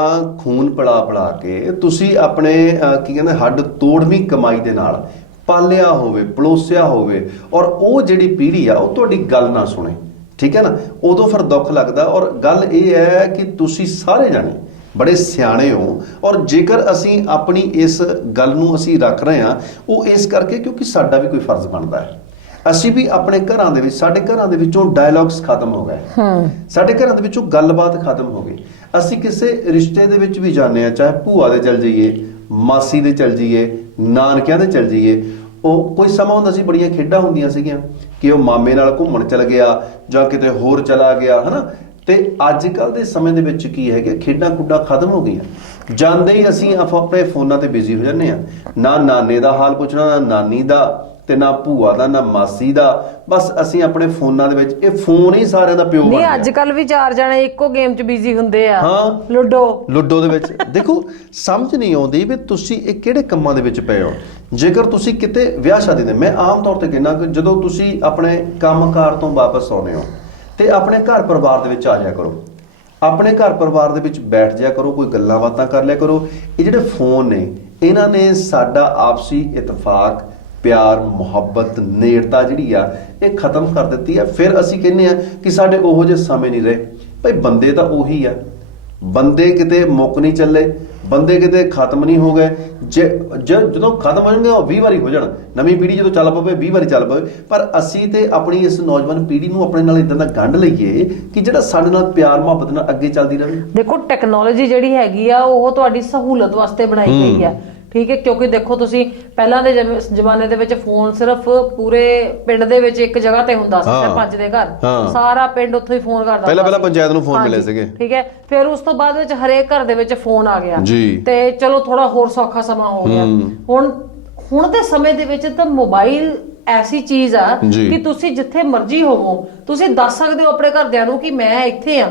ਖੂਨ ਪਿਲਾ ਕੇ ਤੁਸੀਂ ਆਪਣੇ ਕੀ ਕਹਿੰਦੇ ਹੱਡ ਤੋੜਵੀਂ ਕਮਾਈ ਦੇ ਨਾਲ ਪਾਲਿਆ ਹੋਵੇ, ਪਲੋਸਿਆ ਹੋਵੇ, ਔਰ ਉਹ ਜਿਹੜੀ ਪੀੜ੍ਹੀ ਆ ਉਹ ਤੁਹਾਡੀ ਗੱਲ ਨਾ ਸੁਣੇ, ਠੀਕ ਹੈ ਨਾ, ਉਦੋਂ ਫਿਰ ਦੁੱਖ ਲੱਗਦਾ। ਔਰ ਗੱਲ ਇਹ ਹੈ ਕਿ ਤੁਸੀਂ ਸਾਰੇ ਜਾਣੇ ਬੜੇ ਸਿਆਣੇ ਹੋ, ਔਰ ਜੇਕਰ ਅਸੀਂ ਆਪਣੀ ਇਸ ਗੱਲ ਨੂੰ ਅਸੀਂ ਰੱਖ ਰਹੇ ਹਾਂ ਉਹ ਇਸ ਕਰਕੇ ਕਿਉਂਕਿ ਸਾਡਾ ਵੀ ਕੋਈ ਫਰਜ਼ ਬਣਦਾ ਹੈ। ਅਸੀਂ ਵੀ ਆਪਣੇ ਘਰਾਂ ਦੇ ਵਿੱਚ, ਸਾਡੇ ਘਰਾਂ ਦੇ ਵਿੱਚੋਂ ਡਾਇਲੌਗਸ ਖਤਮ ਹੋ ਗਏ, ਸਾਡੇ ਘਰਾਂ ਦੇ ਵਿੱਚੋਂ ਗੱਲਬਾਤ ਖਤਮ ਹੋ ਗਈ। ਅਸੀਂ ਕਿਸੇ ਰਿਸ਼ਤੇ ਦੇ ਵਿੱਚ ਵੀ ਜਾਂਦੇ ਹਾਂ, ਚਾਹੇ ਭੂਆ ਦੇ ਚਲ ਜਾਈਏ, ਮਾਸੀ ਦੇ ਚਲ ਜਾਈਏ, ਨਾਨਕਿਆਂ ਦੇ ਚਲ ਜਾਈਏ, ਉਹ ਕੋਈ ਸਮਾਂ ਹੁੰਦਾ ਸੀ ਬੜੀਆਂ ਖੇਡਾਂ ਹੁੰਦੀਆਂ ਸੀਗੀਆਂ ਕਿ ਉਹ ਮਾਮੇ ਨਾਲ ਘੁੰਮਣ ਚਲ ਗਿਆ ਜਾਂ ਕਿਤੇ ਹੋਰ ਚਲਾ ਗਿਆ, ਹਨਾ। ਤੇ ਅੱਜ ਕੱਲ ਦੇ ਸਮੇਂ ਦੇ ਵਿੱਚ ਕੀ ਹੈਗਾ, ਖੇਡਾਂ ਖੁੱਡਾਂ ਖਤਮ ਹੋ ਗਈਆਂ। ਜਾਂਦੇ ਹੀ ਅਸੀਂ ਆਪਣੇ ਫੋਨਾਂ ਤੇ ਬਿਜ਼ੀ ਹੋ ਜਾਂਦੇ ਹਾਂ, ਨਾ ਨਾਨੇ ਦਾ ਹਾਲ ਪੁੱਛਣਾ, ਨਾ ਨਾਨੀ ਦਾ, ਤੇ ਨਾ ਭੂਆ ਦਾ, ਨਾ ਮਾਸੀ ਦਾ, ਬਸ ਅਸੀਂ ਆਪਣੇ ਫੋਨਾਂ ਦੇ ਵਿੱਚ, ਇਹ ਫੋਨ ਹੀ ਸਾਰਿਆਂ ਦਾ ਪਿਓ ਬਣ ਗਿਆ। ਅੱਜ ਕੱਲ ਵੀ 4 ਜਣੇ ਇੱਕੋ ਗੇਮ 'ਚ ਬਿਜ਼ੀ ਹੁੰਦੇ ਆ, ਲੁੱਡੋ ਦੇ ਵਿੱਚ। ਦੇਖੋ ਸਮਝ ਨਹੀਂ ਆਉਂਦੀ ਵੀ ਤੁਸੀਂ ਇਹ ਕਿਹੜੇ ਕੰਮਾਂ ਦੇ ਵਿੱਚ ਪਏ ਹੋ। ਜੇਕਰ ਤੁਸੀਂ ਕਿਤੇ ਵਿਆਹ ਸ਼ਾਦੀ ਦੇ, ਮੈਂ ਆਮ ਤੌਰ ਤੇ ਕਹਿੰਦਾ ਕਿ ਜਦੋਂ ਤੁਸੀਂ ਆਪਣੇ ਕੰਮਕਾਰ ਤੋਂ ਵਾਪਸ ਆਉਂਦੇ ਹੋ ਤੇ ਆਪਣੇ ਘਰ ਪਰਿਵਾਰ ਦੇ ਵਿੱਚ ਆ ਜਾਇਆ ਕਰੋ, ਆਪਣੇ ਘਰ ਪਰਿਵਾਰ ਦੇ ਵਿੱਚ ਬੈਠ ਜਾਇਆ ਕਰੋ, ਕੋਈ ਗੱਲਾਂ ਬਾਤਾਂ ਕਰ ਲਿਆ ਕਰੋ। ਇਹ ਜਿਹੜੇ ਫੋਨ ਨੇ ਇਹਨਾਂ ਨੇ ਸਾਡਾ ਆਪਸੀ ਇਤਫਾਕ, ਪਿਆਰ, ਮੁਹੱਬਤ, ਨੇੜਤਾ ਜਿਹੜੀ ਆ ਇਹ ਖਤਮ ਕਰ ਦਿੱਤੀ ਆ। ਫਿਰ ਅਸੀਂ ਕਹਿੰਦੇ ਆ ਕਿ ਸਾਡੇ ਉਹੋ ਜਿਹੇ ਸਮੇਂ ਨਹੀਂ ਰਹੇ। ਭਾਈ ਬੰਦੇ ਤਾਂ ਉਹੀ ਆ, ਬੰਦੇ ਕਿਤੇ ਮੁੱਕ ਨਹੀਂ ਚੱਲੇ, ਬੰਦੇ ਕਿਤੇ ਖਤਮ ਨਹੀਂ ਹੋ ਗਏ। ਜਦੋਂ ਖਤਮ ਹੋ ਜਾਣਗੇ ਉਹ 20 ਵਾਰੀ ਹੋ ਜਾਣ, ਨਵੀਂ ਪੀੜ੍ਹੀ ਜਦੋਂ ਚੱਲ ਪਵੇ 20 ਵਾਰੀ ਚੱਲ ਪਵੇ। ਪਰ ਅਸੀਂ ਤੇ ਆਪਣੀ ਇਸ ਨੌਜਵਾਨ ਪੀੜ੍ਹੀ ਨੂੰ ਆਪਣੇ ਨਾਲ ਇਦਾਂ ਦਾ ਗੰਢ ਲਈਏ ਕਿ ਜਿਹੜਾ ਸਾਡੇ ਨਾਲ ਪਿਆਰ ਮੁਹੱਬਤ ਨਾਲ ਅੱਗੇ ਚੱਲਦੀ ਰਹੇ। ਦੇਖੋ ਟੈਕਨੋਲੋਜੀ ਜਿਹੜੀ ਹੈਗੀ ਆ ਉਹ ਤੁਹਾਡੀ ਸਹੂਲਤ ਵਾਸਤੇ ਬਣਾਈ ਗਈ ਆ, ਠੀਕ ਹੈ, ਕਿਉਂਕਿ ਦੇਖੋ ਤੁਸੀਂ ਪਹਿਲਾਂ ਦੇ ਜ਼ਮਾਨੇ ਦੇ ਵਿੱਚ ਫੋਨ ਸਿਰਫ ਪੂਰੇ ਪਿੰਡ ਦੇ ਵਿੱਚ ਇੱਕ ਜਗ੍ਹਾ ਤੇ ਹੁੰਦਾ ਸੀ, ਸਰਪੰਚ ਦੇ ਘਰ, ਸਾਰਾ ਪਿੰਡ ਉੱਥੋਂ ਹੀ ਫੋਨ ਕਰਦਾ। ਪਹਿਲਾਂ ਪੰਚਾਇਤ ਨੂੰ ਫੋਨ ਮਿਲੇ ਸੀਗੇ, ਠੀਕ ਹੈ। ਫਿਰ ਉਸ ਤੋਂ ਬਾਅਦ ਵਿੱਚ ਹਰੇਕ ਘਰ ਦੇ ਵਿੱਚ ਫੋਨ ਆ ਗਿਆ ਤੇ ਚਲੋ ਥੋੜਾ ਹੋਰ ਸੌਖਾ ਸਮਾਂ ਹੋ ਗਿਆ। ਹੁਣ ਦੇ ਸਮੇਂ ਦੇ ਵਿੱਚ ਤਾਂ ਮੋਬਾਈਲ ਐਸੀ ਚੀਜ਼ ਆ ਕਿ ਤੁਸੀਂ ਜਿੱਥੇ ਮਰਜ਼ੀ ਹੋਵੋ ਤੁਸੀਂ ਦੱਸ ਸਕਦੇ ਹੋ ਆਪਣੇ ਘਰਦਿਆਂ ਨੂੰ ਕਿ ਮੈਂ ਇੱਥੇ ਆ।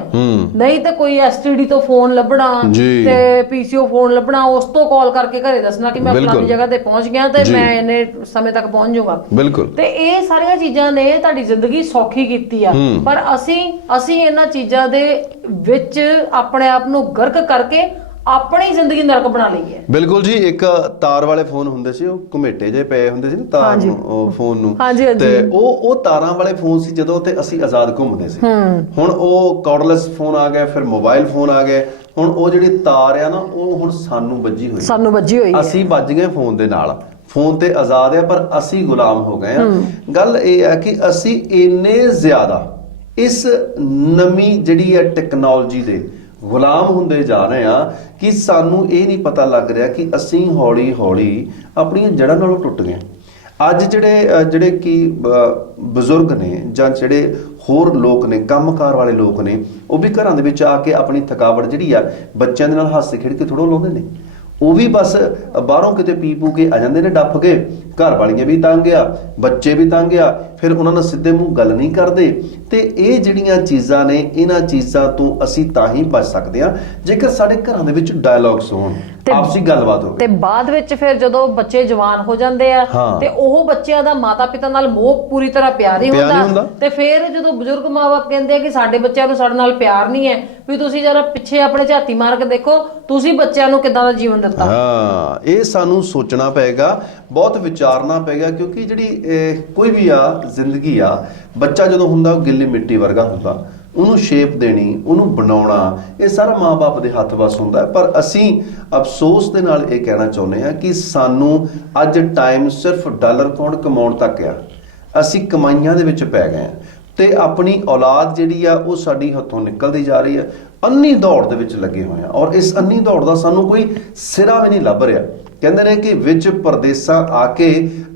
ਨਹੀਂ ਤਾਂ ਕੋਈ STD ਤੋਂ ਫੋਨ ਲੱਭਣਾ ਤੇ PCO ਫੋਨ ਲੱਭਣਾ, ਉਸ ਤੋਂ ਕਾਲ ਕਰਕੇ ਘਰੇ ਦੱਸਣਾ ਕਿ ਮੈਂ ਫਲਾਣੀ ਜਗ੍ਹਾ ਤੇ ਪਹੁੰਚ ਗਿਆ ਤੇ ਮੈਂ ਇੰਨੇ ਸਮੇਂ ਤੱਕ ਪਹੁੰਚ ਜਾਊਗਾ। ਤੇ ਇਹ ਸਾਰੀਆਂ ਚੀਜ਼ਾਂ ਨੇ ਤੁਹਾਡੀ ਜ਼ਿੰਦਗੀ ਸੌਖੀ ਕੀਤੀ ਆ, ਪਰ ਅਸੀਂ ਇਹਨਾਂ ਚੀਜ਼ਾਂ ਦੇ ਵਿੱਚ ਆਪਣੇ ਆਪ ਨੂੰ ਗਰਕ ਕਰਕੇ ਆਪਣੀ ਜ਼ਿੰਦਗੀ ਨਰਕ ਬਣਾ ਲਈ ਹੈ। ਬਿਲਕੁਲ ਜੀ। ਇੱਕ ਤਾਰ ਵਾਲੇ ਫੋਨ ਹੁੰਦੇ ਸੀ, ਉਹ ਘੁਮੇਟੇ ਜੇ ਪਏ ਹੁੰਦੇ ਸੀ ਨਾ ਤਾਰ ਨੂੰ, ਉਹ ਫੋਨ ਨੂੰ, ਤੇ ਉਹ ਤਾਰਾਂ ਵਾਲੇ ਫੋਨ ਸੀ ਜਦੋਂ, ਤੇ ਅਸੀਂ ਆਜ਼ਾਦ ਘੁੰਮਦੇ ਸੀ। ਹੁਣ ਉਹ ਕਾਰਡਲੈਸ ਫੋਨ ਆ ਗਏ, ਫਿਰ ਮੋਬਾਈਲ ਫੋਨ ਆ ਗਏ। ਹੁਣ ਉਹ ਜਿਹੜੀ ਤਾਰ ਆ ਨਾ, ਉਹ ਹੁਣ ਸਾਨੂੰ ਵੱਜੀ ਹੋਈ, ਅਸੀਂ ਵੱਜ ਗਏ ਫੋਨ ਦੇ ਨਾਲ। ਫੋਨ ਤੇ ਆਜ਼ਾਦ ਆ, ਪਰ ਅਸੀਂ ਗੁਲਾਮ ਹੋ ਗਏ ਆ। ਗੱਲ ਇਹ ਹੈ ਕਿ ਅਸੀਂ ਇੰਨੇ ਜ਼ਿਆਦਾ ਇਸ ਨਵੀਂ ਜਿਹੜੀ ਹੈ ਟੈਕਨੋਲੋਜੀ ਦੇ ਗੁਲਾਮ ਹੁੰਦੇ ਜਾ ਰਹੇ ਆ ਕਿ ਸਾਨੂੰ ਇਹ ਨਹੀਂ ਪਤਾ ਲੱਗ ਰਿਹਾ ਕਿ ਅਸੀਂ ਹੌਲੀ ਹੌਲੀ ਆਪਣੀਆਂ ਜੜ੍ਹਾਂ ਨਾਲੋਂ ਟੁੱਟ ਗਏ। ਅੱਜ ਜਿਹੜੇ ਕਿ ਬਜ਼ੁਰਗ ਨੇ ਜਾਂ ਜਿਹੜੇ ਹੋਰ ਲੋਕ ਨੇ, ਕੰਮਕਾਰ ਵਾਲੇ ਲੋਕ ਨੇ, ਉਹ ਵੀ ਘਰਾਂ ਦੇ ਵਿੱਚ ਆ ਕੇ ਆਪਣੀ ਥਕਾਵਟ ਜਿਹੜੀ ਆ ਬੱਚਿਆਂ ਦੇ ਨਾਲ ਹੱਸ ਖੇਡ ਕੇ ਥੋੜ੍ਹਾ ਲਾਉਂਦੇ ਨੇ। ਉਹ ਵੀ ਬਸ ਬਾਹਰੋਂ ਕਿਤੇ ਪੀ ਪੂ ਕੇ ਆ ਜਾਂਦੇ ਨੇ ਡੱਫ ਕੇ। ਘਰ ਵਾਲੀਆਂ ਵੀ ਤੰਗ ਆ, ਬੱਚੇ ਵੀ ਤੰਗ ਆ, ਫਿਰ ਉਹਨਾਂ ਨਾਲ ਸਿੱਧੇ ਮੂੰਹ ਗੱਲ ਨਹੀਂ ਕਰਦੇ। ਤੇ ਇਹ ਜਿਹੜੀਆਂ ਚੀਜ਼ਾਂ ਨੇ, ਇਹਨਾਂ ਚੀਜ਼ਾਂ ਤੋਂ ਅਸੀਂ ਤਾਂ ਹੀ ਬਚ ਸਕਦੇ ਹਾਂ ਜੇਕਰ ਸਾਡੇ ਘਰਾਂ ਦੇ ਵਿੱਚ ਡਾਇਲੌਗਸ ਹੋਣ, ਆਪਸੀ ਗੱਲਬਾਤ ਹੋਵੇ। ਤੇ ਬਾਅਦ ਵਿੱਚ ਫਿਰ ਜਦੋਂ ਬੱਚੇ ਜਵਾਨ ਹੋ ਜਾਂਦੇ ਆ ਤੇ ਉਹ ਬੱਚਿਆਂ ਦਾ ਮਾਤਾ ਪਿਤਾ ਨਾਲ ਮੋਹ ਪੂਰੀ ਤਰ੍ਹਾਂ ਪਿਆਰ ਨਹੀਂ ਹੁੰਦਾ। ਤੇ ਫਿਰ ਜਦੋਂ ਬਜ਼ੁਰਗ ਮਾਂ-ਬਾਪ ਕਹਿੰਦੇ ਆ ਕਿ ਸਾਡੇ ਬੱਚਿਆਂ ਨੂੰ ਸਾਡੇ ਨਾਲ ਪਿਆਰ ਨਹੀਂ ਹੈ, ਵੀ ਤੁਸੀਂ ਜਰਾ ਪਿੱਛੇ ਆਪਣੇ ਝਾਤੀ ਮਾਰ ਕੇ ਦੇਖੋ ਤੁਸੀਂ ਬੱਚਿਆਂ ਨੂੰ ਕਿੱਦਾਂ ਦਾ ਜੀਵਨ ਦਿੱਤਾ। ਇਹ ਸਾਨੂੰ ਸੋਚਣਾ ਪਏਗਾ, ਬਹੁਤ ਵਿਚਾਰਨਾ ਪਏਗਾ, ਕਿਉਂਕਿ ਜਿਹੜੀ ਕੋਈ ਵੀ ਆ ਜ਼ਿੰਦਗੀ ਆ, ਬੱਚਾ ਜਦੋਂ ਹੁੰਦਾ ਉਹ ਗਿੱਲੀ ਮਿੱਟੀ ਵਰਗਾ ਹੁੰਦਾ। ਉਹਨੂੰ ਸ਼ੇਪ ਦੇਣੀ, ਉਹਨੂੰ ਬਣਾਉਣਾ, ਇਹ ਸਾਰਾ ਮਾਂ-ਬਾਪ ਦੇ ਹੱਥ ਵੱਸ ਹੁੰਦਾ। ਪਰ ਅਸੀਂ ਅਫਸੋਸ ਦੇ ਨਾਲ ਇਹ ਕਹਿਣਾ ਚਾਹੁੰਦੇ ਹਾਂ ਕਿ ਸਾਨੂੰ ਅੱਜ ਟਾਈਮ ਸਿਰਫ ਡਾਲਰ ਕਮਾਉਣ ਤੱਕ ਆ। ਅਸੀਂ ਕਮਾਈਆਂ ਦੇ ਵਿੱਚ ਪੈ ਗਏ ਹਾਂ ਤੇ ਆਪਣੀ ਔਲਾਦ ਜਿਹੜੀ ਆ ਉਹ ਸਾਡੀ ਹੱਥੋਂ ਨਿਕਲਦੀ ਜਾ ਰਹੀ ਆ। ਅੰਨੀ ਦੌੜ ਦੇ ਵਿੱਚ ਲੱਗੇ ਹੋਏ ਆ, ਔਰ ਇਸ ਅੰਨੀ ਦੌੜ ਦਾ ਸਾਨੂੰ ਕੋਈ ਸਿਰਾ ਵੀ ਨਹੀਂ ਲੱਭ ਰਿਹਾ। ਕਹਿੰਦੇ ਨੇ ਕਿ ਵਿੱਚ ਪਰਦੇਸਾਂ ਆ ਕੇ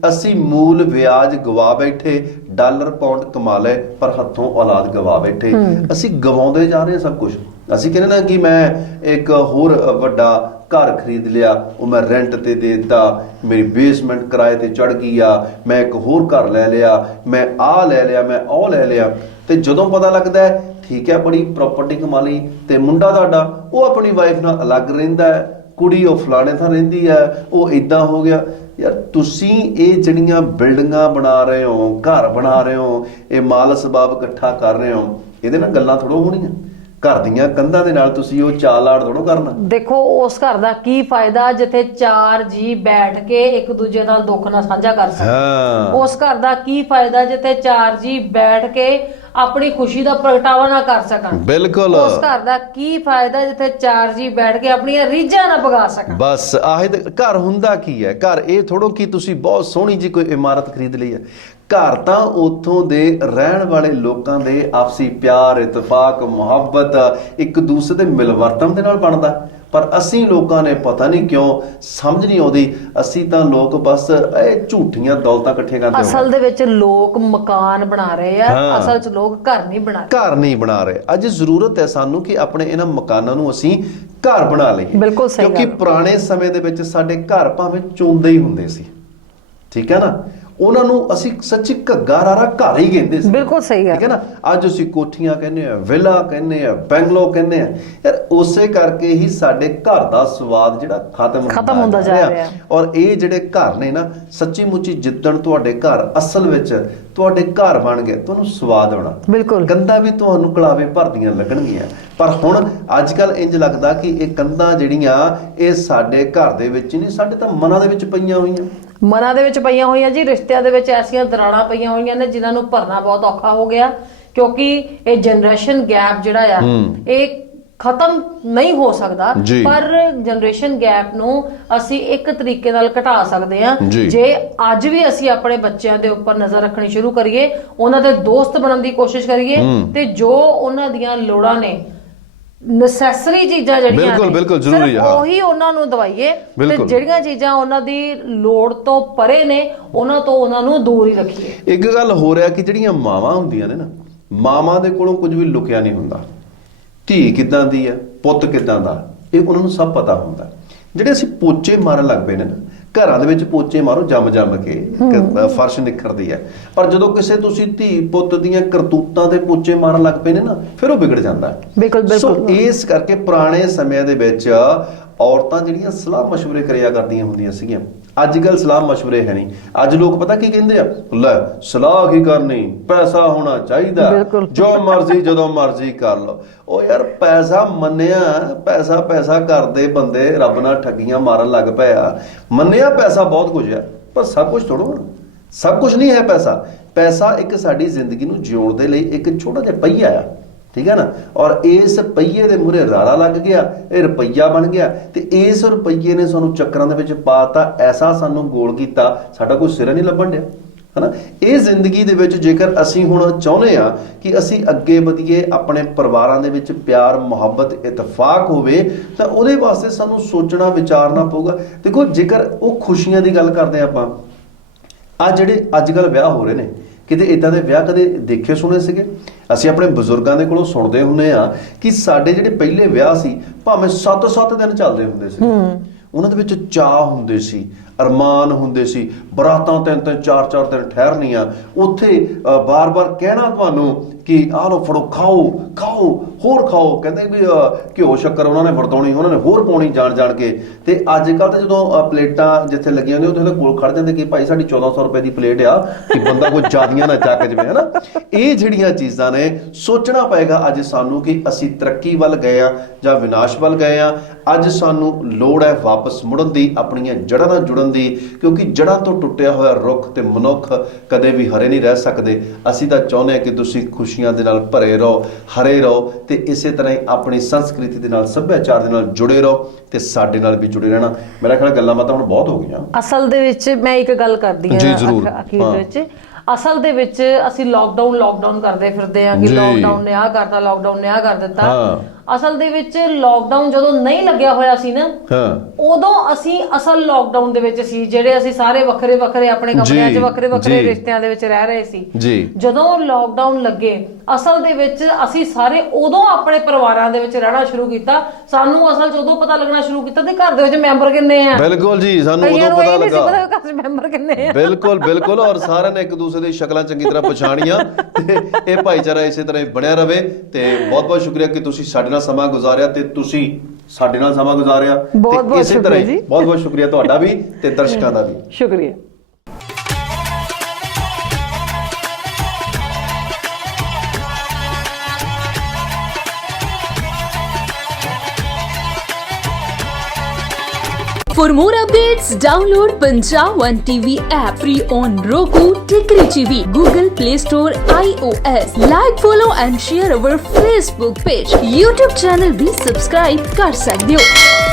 ਅਸੀਂ ਮੂਲ ਵਿਆਜ ਗਵਾ ਬੈਠੇ, ਡਾਲਰ ਪਾਉਂਡ ਕਮਾ ਲਏ ਪਰ ਹੱਥੋਂ ਔਲਾਦ ਗਵਾ ਬੈਠੇ। ਅਸੀਂ ਗਵਾਉਂਦੇ ਜਾ ਰਹੇ ਹਾਂ ਸਭ ਕੁਝ। ਅਸੀਂ ਕਹਿੰਦੇ ਨਾ ਕਿ ਮੈਂ ਇੱਕ ਹੋਰ ਵੱਡਾ ਘਰ ਖਰੀਦ ਲਿਆ, ਉਹ ਮੈਂ ਰੈਂਟ ਤੇ ਦੇ ਦਿੱਤਾ, ਮੇਰੀ ਬੇਸਮੈਂਟ ਕਿਰਾਏ ਤੇ ਚੜ ਗਈ ਆ, ਮੈਂ ਇੱਕ ਹੋਰ ਘਰ ਲੈ ਲਿਆ, ਮੈਂ ਆਹ ਲੈ ਲਿਆ, ਮੈਂ ਉਹ ਲੈ ਲਿਆ। ਤੇ ਜਦੋਂ ਪਤਾ ਲੱਗਦਾ ਹੈ ਠੀਕ ਹੈ ਬੜੀ ਪ੍ਰਾਪਰਟੀ ਕਮਾ ਲਈ, ਤੇ ਮੁੰਡਾ ਤੁਹਾਡਾ ਉਹ ਆਪਣੀ ਵਾਈਫ ਨਾਲ ਅਲੱਗ ਰਹਿੰਦਾ ਹੈ, ਕੁੜੀ ਉਹ ਫਲਾਣੇ ਥਾਂ ਰਹਿੰਦੀ ਹੈ, ਉਹ ਇਦਾਂ ਹੋ ਗਿਆ। ਯਾਰ ਤੁਸੀਂ ਇਹ ਜਿਹੜੀਆਂ ਬਿਲਡਿੰਗਾਂ ਬਣਾ ਰਹੇ ਹੋ, ਘਰ ਬਣਾ ਰਹੇ ਹੋ, ਇਹ ਮਾਲ ਸਬਾਬ ਇਕੱਠਾ ਕਰ ਰਹੇ ਹੋ, ਇਹਦੇ ਨਾਲ ਗੱਲਾਂ ਥੋੜ੍ਹਾ ਹੋਣੀਆਂ। ਘਰ ਦੀਆਂ ਕੰਧਾਂ ਦੇ ਨਾਲ ਤੁਸੀਂ ਉਹ ਚਾਲ ਆੜ ਥੋੜ੍ਹਾ ਕਰਨਾ। ਦੇਖੋ ਉਸ ਘਰ ਦਾ ਕੀ ਫਾਇਦਾ ਜਿੱਥੇ 4 ਜੀ ਬੈਠ ਕੇ ਇੱਕ ਦੂਜੇ ਨਾਲ ਦੁੱਖ ਨਾ ਸਾਂਝਾ ਕਰ ਸਕਣ। ਉਸ ਘਰ ਦਾ ਕੀ ਫਾਇਦਾ ਜਿੱਥੇ 4 ਜੀ ਬੈਠ ਕੇ ਆਪਣੀ ਖੁਸ਼ੀ ਦਾ ਪ੍ਰਗਟਾਵਾ ਨਾ ਕਰ ਸਕਣ। ਬਿਲਕੁਲ। ਉਸ ਘਰ ਦਾ ਕੀ ਫਾਇਦਾ ਜਿੱਥੇ 4 ਜੀ ਬੈਠ ਕੇ ਆਪਣੀਆਂ ਰੀਝਾਂ ਨਾ ਪਗਾ ਸਕਣ। ਬਸ ਆਹੀ ਤੇ ਘਰ ਹੁੰਦਾ ਕੀ ਹੈ। ਘਰ ਇਹ ਥੋੜੋ ਕਿ ਤੁਸੀਂ ਬਹੁਤ ਸੋਹਣੀ ਜੀ ਕੋਈ ਇਮਾਰਤ ਖਰੀਦ ਲਈ ਹੈ। ਘਰ ਤਾਂ ਉੱਥੋਂ ਦੇ ਰਹਿਣ ਵਾਲੇ ਲੋਕਾਂ ਦੇ ਆਪਸੀ ਪਿਆਰ, ਇਤਫਾਕ, ਮੁਹੱਬਤ, ਇੱਕ ਦੂਸਰੇ ਦੇ ਮਿਲਵਰਤਨ ਦੇ ਨਾਲ ਬਣਦਾ। ਪਰ ਅਸੀਂ ਲੋਕਾਂ ਨੇ ਪਤਾ ਨਹੀਂ ਕਿਉਂ ਸਮਝ ਨਹੀਂ ਆਉਂਦੀ, ਅਸੀਂ ਤਾਂ ਲੋਕ ਬਸ ਇਹ ਝੂਠੀਆਂ ਦੌਲਤਾਂ ਇਕੱਠੀਆਂ ਕਰਦੇ ਹਾਂ। ਅਸਲ ਦੇ ਵਿੱਚ ਲੋਕ ਮਕਾਨ ਬਣਾ ਰਹੇ ਆ, ਅਸਲ 'ਚ ਲੋਕ ਘਰ ਨਹੀਂ ਬਣਾ ਰਹੇ। ਅੱਜ ਜ਼ਰੂਰਤ ਹੈ ਸਾਨੂੰ ਕਿ ਆਪਣੇ ਇਹਨਾਂ ਮਕਾਨਾਂ ਨੂੰ ਅਸੀਂ ਘਰ ਬਣਾ ਲਈਏ। ਬਿਲਕੁਲ ਸਹੀ। ਕਿਉਂਕਿ ਪੁਰਾਣੇ ਸਮੇਂ ਦੇ ਵਿੱਚ ਸਾਡੇ ਘਰ ਭਾਵੇਂ ਚੋਂਦੇ ਹੀ ਹੁੰਦੇ ਸੀ, ਠੀਕ ਹੈ ਨਾ, ਉਹਨਾਂ ਨੂੰ ਅਸੀਂ ਸੱਚੀ ਘੱਗਾ ਰਾਰਾ ਘਰ ਹੀ ਕਹਿੰਦੇ ਸੀ। ਬਿਲਕੁਲ ਸਹੀ ਹੈ, ਠੀਕ ਹੈ ਨਾ। ਅੱਜ ਅਸੀਂ ਕੋਠੀਆਂ ਕਹਿੰਦੇ ਆ, ਵਿਲਾ ਕਹਿੰਦੇ ਆ, ਬੰਗਲੋ ਕਹਿੰਦੇ ਆ। ਯਾਰ ਉਸੇ ਕਰਕੇ ਹੀ ਸਾਡੇ ਘਰ ਦਾ ਸਵਾਦ ਜਿਹੜਾ ਖਤਮ ਹੁੰਦਾ ਜਾ ਰਿਹਾ। ਔਰ ਇਹ ਜਿਹੜੇ ਘਰ ਨੇ ਨਾ, ਸੱਚੀ ਮੁੱਚੀ ਜਿੱਦਣ ਤੁਹਾਡੇ ਘਰ ਅਸਲ ਵਿੱਚ ਤੁਹਾਡੇ ਘਰ ਬਣ ਗਏ, ਤੁਹਾਨੂੰ ਸਵਾਦ ਆਉਣਾ। ਬਿਲਕੁਲ। ਕੰਧਾਂ ਵੀ ਤੁਹਾਨੂੰ ਕਲਾਵੇ ਭਰਦੀਆਂ ਲੱਗਣਗੀਆਂ। ਪਰ ਹੁਣ ਅੱਜ ਕੱਲ ਇੰਜ ਲੱਗਦਾ ਕਿ ਇਹ ਕੰਧਾਂ ਜਿਹੜੀਆਂ ਇਹ ਸਾਡੇ ਘਰ ਦੇ ਵਿੱਚ ਨਹੀਂ, ਸਾਡੇ ਤਾਂ ਮਨਾਂ ਦੇ ਵਿੱਚ ਪਈਆਂ ਹੋਈਆਂ ਜੀ। ਰਿਸ਼ਤਿਆਂ ਦੇ ਵਿੱਚ ਐਸੀਆਂ ਦਰਾੜਾਂ ਪਈਆਂ ਹੋਈਆਂ ਨੇ ਜਿਨ੍ਹਾਂ ਨੂੰ ਭਰਨਾ ਬਹੁਤ ਔਖਾ ਹੋ ਗਿਆ, ਕਿਉਂਕਿ ਇਹ ਜਨਰੇਸ਼ਨ ਗੈਪ ਜਿਹੜਾ ਆ ਇਹ ਖਤਮ ਨਹੀਂ ਹੋ ਸਕਦਾ। ਪਰ ਜਨਰੇਸ਼ਨ ਗੈਪ ਨੂੰ ਅਸੀਂ ਇੱਕ ਤਰੀਕੇ ਨਾਲ ਘਟਾ ਸਕਦੇ ਹਾਂ ਜੇ ਅੱਜ ਵੀ ਅਸੀਂ ਆਪਣੇ ਬੱਚਿਆਂ ਦੇ ਉੱਪਰ ਨਜ਼ਰ ਰੱਖਣੀ ਸ਼ੁਰੂ ਕਰੀਏ, ਉਹਨਾਂ ਦੇ ਦੋਸਤ ਬਣਨ ਦੀ ਕੋਸ਼ਿਸ਼ ਕਰੀਏ, ਤੇ ਜੋ ਉਹਨਾਂ ਦੀਆਂ ਲੋੜਾਂ ਨੇ, ਨੈਸੈਸਰੀ ਚੀਜ਼ਾਂ ਜਿਹੜੀਆਂ ਬਿਲਕੁਲ ਜ਼ਰੂਰੀ ਹੈ, ਉਹੀ ਉਹਨਾਂ ਨੂੰ ਦਵਾਈਏ, ਤੇ ਜਿਹੜੀਆਂ ਚੀਜ਼ਾਂ ਉਹਨਾਂ ਦੀ ਲੋੜ ਤੋਂ ਪਰੇ ਨੇ ਉਹਨਾਂ ਤੋਂ ਉਹਨਾਂ ਨੂੰ ਦੂਰ ਹੀ ਰੱਖੀਏ। ਇੱਕ ਗੱਲ ਹੋ ਰਿਹਾ ਕਿ ਜਿਹੜੀਆਂ ਮਾਵਾਂ ਹੁੰਦੀਆਂ ਨੇ ਨਾ, ਮਾਵਾਂ ਦੇ ਕੋਲੋਂ ਕੁਝ ਵੀ ਲੁਕਿਆ ਨਹੀਂ ਹੁੰਦਾ। ਧੀ ਕਿੱਦਾਂ ਦੀ ਹੈ, ਪੁੱਤ ਕਿੱਦਾਂ ਦਾ, ਇਹ ਉਹਨਾਂ ਨੂੰ ਸਭ ਪਤਾ ਹੁੰਦਾ। ਜਿਹੜੇ ਅਸੀਂ ਪੋਚੇ ਮਾਰਨ ਲੱਗ ਪਏ ਨੇ ਨਾ, ਘਰਾਂ ਦੇ ਵਿੱਚ ਪੋਚੇ ਮਾਰੋ ਜੰਮ ਕੇ ਫਰਸ਼ ਨਿਖਰਦੀ ਹੈ, ਪਰ ਜਦੋਂ ਕਿਸੇ ਤੁਸੀਂ ਧੀ ਪੁੱਤ ਦੀਆਂ ਕਰਤੂਤਾਂ ਦੇ ਪੋਚੇ ਮਾਰਨ ਲੱਗ ਪਏ ਨੇ ਨਾ, ਫਿਰ ਉਹ ਵਿਗੜ ਜਾਂਦਾ। ਸੋ ਇਸ ਕਰਕੇ ਪੁਰਾਣੇ ਸਮਿਆਂ ਦੇ ਵਿੱਚ ਔਰਤਾਂ ਜਿਹੜੀਆਂ ਸਲਾਹ ਮਸ਼ਵਰੇ ਕਰਿਆ ਕਰਦੀਆਂ ਹੁੰਦੀਆਂ ਸੀਗੀਆਂ। ਅੱਜ ਕੱਲ ਸਲਾਹ ਮਸ਼ਵਰੇ ਹੈ ਨਹੀਂ। ਅੱਜ ਲੋਕ ਪਤਾ ਕੀ ਕਹਿੰਦੇ ਆ, ਲੈ ਸਲਾਹ ਕੀ ਕਰਨੀ, ਪੈਸਾ ਹੋਣਾ ਚਾਹੀਦਾ, ਜੋ ਮਰਜ਼ੀ ਜਦੋਂ ਮਰਜ਼ੀ ਕਰ ਲਓ। ਉਹ ਯਾਰ ਪੈਸਾ ਮੰਨਿਆ, ਪੈਸਾ ਪੈਸਾ ਕਰਦੇ ਬੰਦੇ ਰੱਬ ਨਾਲ ਠੱਗੀਆਂ ਮਾਰਨ ਲੱਗ ਪਏ ਆ। ਮੰਨਿਆ ਪੈਸਾ ਬਹੁਤ ਕੁਝ ਆ, ਪਰ ਸਭ ਕੁਝ ਥੋੜ੍ਹਾ, ਸਭ ਕੁਝ ਨਹੀਂ ਹੈ ਪੈਸਾ। ਪੈਸਾ ਇੱਕ ਸਾਡੀ ਜ਼ਿੰਦਗੀ ਨੂੰ ਜਿਉਣ ਦੇ ਲਈ ਇੱਕ ਛੋਟਾ ਜਿਹਾ ਪਹੀਆ ਆ, ਠੀਕ ਹੈ ਨਾ। ਔਰ ਇਸ ਪਹੀਏ ਦੇ ਮੂਹਰੇ ਰਾਰਾ ਲੱਗ ਗਿਆ, ਇਹ ਰੁਪਈਆ ਬਣ ਗਿਆ, ਤੇ ਇਸ ਰੁਪਈਏ ਨੇ ਸਾਨੂੰ ਚੱਕਰਾਂ ਦੇ ਵਿੱਚ ਪਾਤਾ, ਐਸਾ ਸਾਨੂੰ ਗੋਲ ਕੀਤਾ, ਸਾਡਾ ਕੋਈ ਸਿਰ ਨਹੀਂ ਲੱਭਣ ਡਿਆ, ਹਨਾ। ਇਹ ਜ਼ਿੰਦਗੀ ਦੇ ਵਿੱਚ ਜੇਕਰ ਅਸੀਂ ਹੁਣ ਚਾਹੁੰਦੇ ਆ ਕਿ ਅਸੀਂ ਅੱਗੇ ਵਧੀਏ, ਆਪਣੇ ਪਰਿਵਾਰਾਂ ਦੇ ਵਿੱਚ ਪਿਆਰ ਮੁਹੱਬਤ ਇਤਫਾਕ ਹੋਵੇ, ਤਾਂ ਉਹਦੇ ਵਾਸਤੇ ਸਾਨੂੰ ਸੋਚਣਾ ਵਿਚਾਰਨਾ ਪਊਗਾ। ਦੇਖੋ ਜੇਕਰ ਉਹ ਖੁਸ਼ੀਆਂ ਦੀ ਗੱਲ ਕਰਦੇ ਆਪਾਂ, ਆ ਜਿਹੜੇ ਅੱਜ ਕੱਲ੍ਹ ਵਿਆਹ ਹੋ ਰਹੇ ਨੇ, ਕਿਤੇ ਇਦਾਂ ਦੇ ਵਿਆਹ ਕਦੇ ਦੇਖੇ ਸੁਣੇ ਸੀਗੇ? ਅਸੀਂ ਆਪਣੇ ਬਜ਼ੁਰਗਾਂ ਦੇ ਕੋਲੋਂ ਸੁਣਦੇ ਹੁੰਦੇ ਆ ਕਿ ਸਾਡੇ ਜਿਹੜੇ ਪਹਿਲੇ ਵਿਆਹ ਸੀ, ਭਾਵੇਂ 7-7 ਦਿਨ ਚੱਲਦੇ ਹੁੰਦੇ ਸੀ। ਉਹਨਾਂ ਦੇ ਵਿੱਚ ਚਾਅ ਹੁੰਦੇ ਸੀ, ਅਰਮਾਨ ਹੁੰਦੇ ਸੀ, ਬਰਾਤਾਂ 3-3 4-4 ਦਿਨ ਠਹਿਰਨੀਆਂ, ਉੱਥੇ ਬਾਰ-ਬਾਰ ਕਹਿਣਾ ਤੁਹਾਨੂੰ ਕਿ ਆਹ ਲਓ ਫੜੋ, ਖਾਓ ਖਾਓ ਹੋਰ ਖਾਓ। ਕਹਿੰਦੇ ਵੀ ਘਿਓ ਸ਼ੱਕਰ ਉਹਨਾਂ ਨੇ ਵਰਤਾਉਣੀ, ਉਹਨਾਂ ਨੇ ਹੋਰ ਪਾਉਣੀ ਜਾਣ ਜਾਣ ਕੇ। ਤੇ ਅੱਜ ਕੱਲ੍ਹ ਤਾਂ ਜਦੋਂ ਪਲੇਟਾਂ ਜਿੱਥੇ ਲੱਗੀਆਂ ਹੁੰਦੀਆਂ, ਉੱਥੇ ਕੋਲ ਖੜ ਜਾਂਦੇ ਕਿ ਭਾਈ ਸਾਡੀ 1400 ਰੁਪਏ ਦੀ ਪਲੇਟ ਆ, ਕਿ ਬੰਦਾ ਕੋਈ ਜ਼ਿਆਦੀਆਂ ਨਾ ਚੱਕ ਜਵੇ, ਹਨਾ। ਇਹ ਜਿਹੜੀਆਂ ਚੀਜ਼ਾਂ ਨੇ, ਸੋਚਣਾ ਪਏਗਾ ਅੱਜ ਸਾਨੂੰ ਕਿ ਅਸੀਂ ਤਰੱਕੀ ਵੱਲ ਗਏ ਆ ਜਾਂ ਵਿਨਾਸ਼ ਵੱਲ ਗਏ ਆ। ਅੱਜ ਸਾਨੂੰ ਲੋੜ ਹੈ ਵਾਪਸ ਮੁੜਨ ਦੀ, ਆਪਣੀਆਂ ਜੜ੍ਹਾਂ ਨਾਲ ਜੁੜਨ ਦੀ, ਕਿਉਂਕਿ ਜੜ੍ਹਾਂ ਤੋਂ ਟੁੱਟਿਆ ਹੋਇਆ ਰੁੱਖ ਤੇ ਮਨੁੱਖ ਕਦੇ ਵੀ ਹਰੇ ਨਹੀਂ ਰਹਿ ਸਕਦੇ। ਅਸੀਂ ਤਾਂ ਚਾਹੁੰਦੇ ਹਾਂ ਕਿ ਤੁਸੀਂ ਖੁਸ਼ੀਆਂ ਦੇ ਨਾਲ ਭਰੇ ਰਹੋ, ਹਰੇ ਰਹੋ, ਤੇ ਇਸੇ ਤਰ੍ਹਾਂ ਹੀ ਆਪਣੀ ਸੰਸਕ੍ਰਿਤੀ ਦੇ ਨਾਲ, ਸੱਭਿਆਚਾਰ ਦੇ ਨਾਲ ਜੁੜੇ ਰਹੋ, ਤੇ ਸਾਡੇ ਨਾਲ ਵੀ ਜੁੜੇ ਰਹਿਣਾ। ਮੇਰਾ ਖਿਆਲ ਗੱਲਾਂ ਬਾਤਾਂ ਹੁਣ ਬਹੁਤ ਹੋ ਗਈਆਂ। ਅਸਲ ਦੇ ਵਿੱਚ ਮੈਂ ਇੱਕ ਗੱਲ ਕਰਦੀ ਹਾਂ ਅਖੀਰ ਦੇ ਵਿੱਚ, ਅਸਲ ਦੇ ਵਿੱਚ ਅਸੀਂ ਲਾਕਡਾਊਨ ਕਰਦੇ ਫਿਰਦੇ ਹਾਂ ਕਿ ਲਾਕਡਾਊਨ ਨੇ ਆਹ ਕਰਤਾ, ਲਾਕਡਾਊਨ ਨੇ ਆਹ ਕਰ ਦਿੱਤਾ। ਅਸਲ ਦੇ ਵਿੱਚ ਲਾਕਡਾਊਨ ਜਦੋਂ ਨਹੀਂ ਲੱਗਿਆ ਹੋਇਆ ਸੀ ਨਾ, ਉਦੋਂ ਅਸੀਂ ਅਸਲ ਲਾਕਡਾਊਨ ਦੇ ਵਿੱਚ ਸੀ, ਜਿਹੜੇ ਅਸੀਂ ਸਾਰੇ ਵੱਖਰੇ ਵੱਖਰੇ ਆਪਣੇ ਕਮਰਿਆਂ 'ਚ ਵੱਖਰੇ ਵੱਖਰੇ ਰਿਸ਼ਤਿਆਂ ਦੇ ਵਿੱਚ ਰਹਿ ਰਹੇ ਸੀ। ਜਦੋਂ ਲਾਕਡਾਊਨ ਲੱਗੇ, ਅਸਲ ਦੇ ਵਿੱਚ ਅਸੀਂ ਸਾਰੇ ਉਦੋਂ ਆਪਣੇ ਪਰਿਵਾਰਾਂ ਦੇ ਵਿੱਚ ਰਹਿਣਾ ਸ਼ੁਰੂ ਕੀਤਾ। ਸਾਨੂੰ ਅਸਲ 'ਚ ਉਦੋਂ ਪਤਾ ਲੱਗਣਾ ਸ਼ੁਰੂ ਕੀਤਾ ਕਿ ਘਰ ਦੇ ਵਿੱਚ ਮੈਂਬਰ ਕਿੰਨੇ ਆ। ਬਿਲਕੁਲ ਜੀ, ਸਾਨੂੰ ਉਦੋਂ ਪਤਾ ਲੱਗਾ ਘਰ 'ਚ ਮੈਂਬਰ ਕਿੰਨੇ ਆ। ਬਿਲਕੁਲ ਬਿਲਕੁਲ। ਔਰ ਸਾਰਿਆਂ ਨੇ ਇੱਕ ਦੂਸਰੇ ਦੀ ਸ਼ਕਲਾਂ ਚੰਗੀ ਤਰ੍ਹਾਂ ਪਛਾਣੀਆਂ, ਤੇ ਇਹ ਭਾਈਚਾਰਾ ਇਸੇ ਤਰ੍ਹਾਂ ਹੀ ਬਣਿਆ ਰਵੇ। ਤੇ ਬਹੁਤ ਬਹੁਤ ਸ਼ੁਕਰੀਆ ਕਿ ਤੁਸੀਂ ਸਾਡੇ ਨਾਲ ਸਮਾਂ ਗੁਜ਼ਾਰਿਆ, ਤੇ ਤੁਸੀਂ ਸਾਡੇ ਨਾਲ ਸਮਾਂ ਗੁਜ਼ਾਰਿਆ, ਤੇ ਇਸੇ ਤਰ੍ਹਾਂ ਹੀ ਬਹੁਤ ਬਹੁਤ ਸ਼ੁਕਰੀਆ ਤੁਹਾਡਾ ਵੀ ਤੇ ਦਰਸ਼ਕਾਂ ਦਾ ਵੀ। ਸ਼ੁਕਰੀਆ। For more updates, download Punjab One TV app free on Roku, Tikri TV, Google Play Store, iOS. Like, follow and share our Facebook page. YouTube channel भी subscribe कर सकते हो।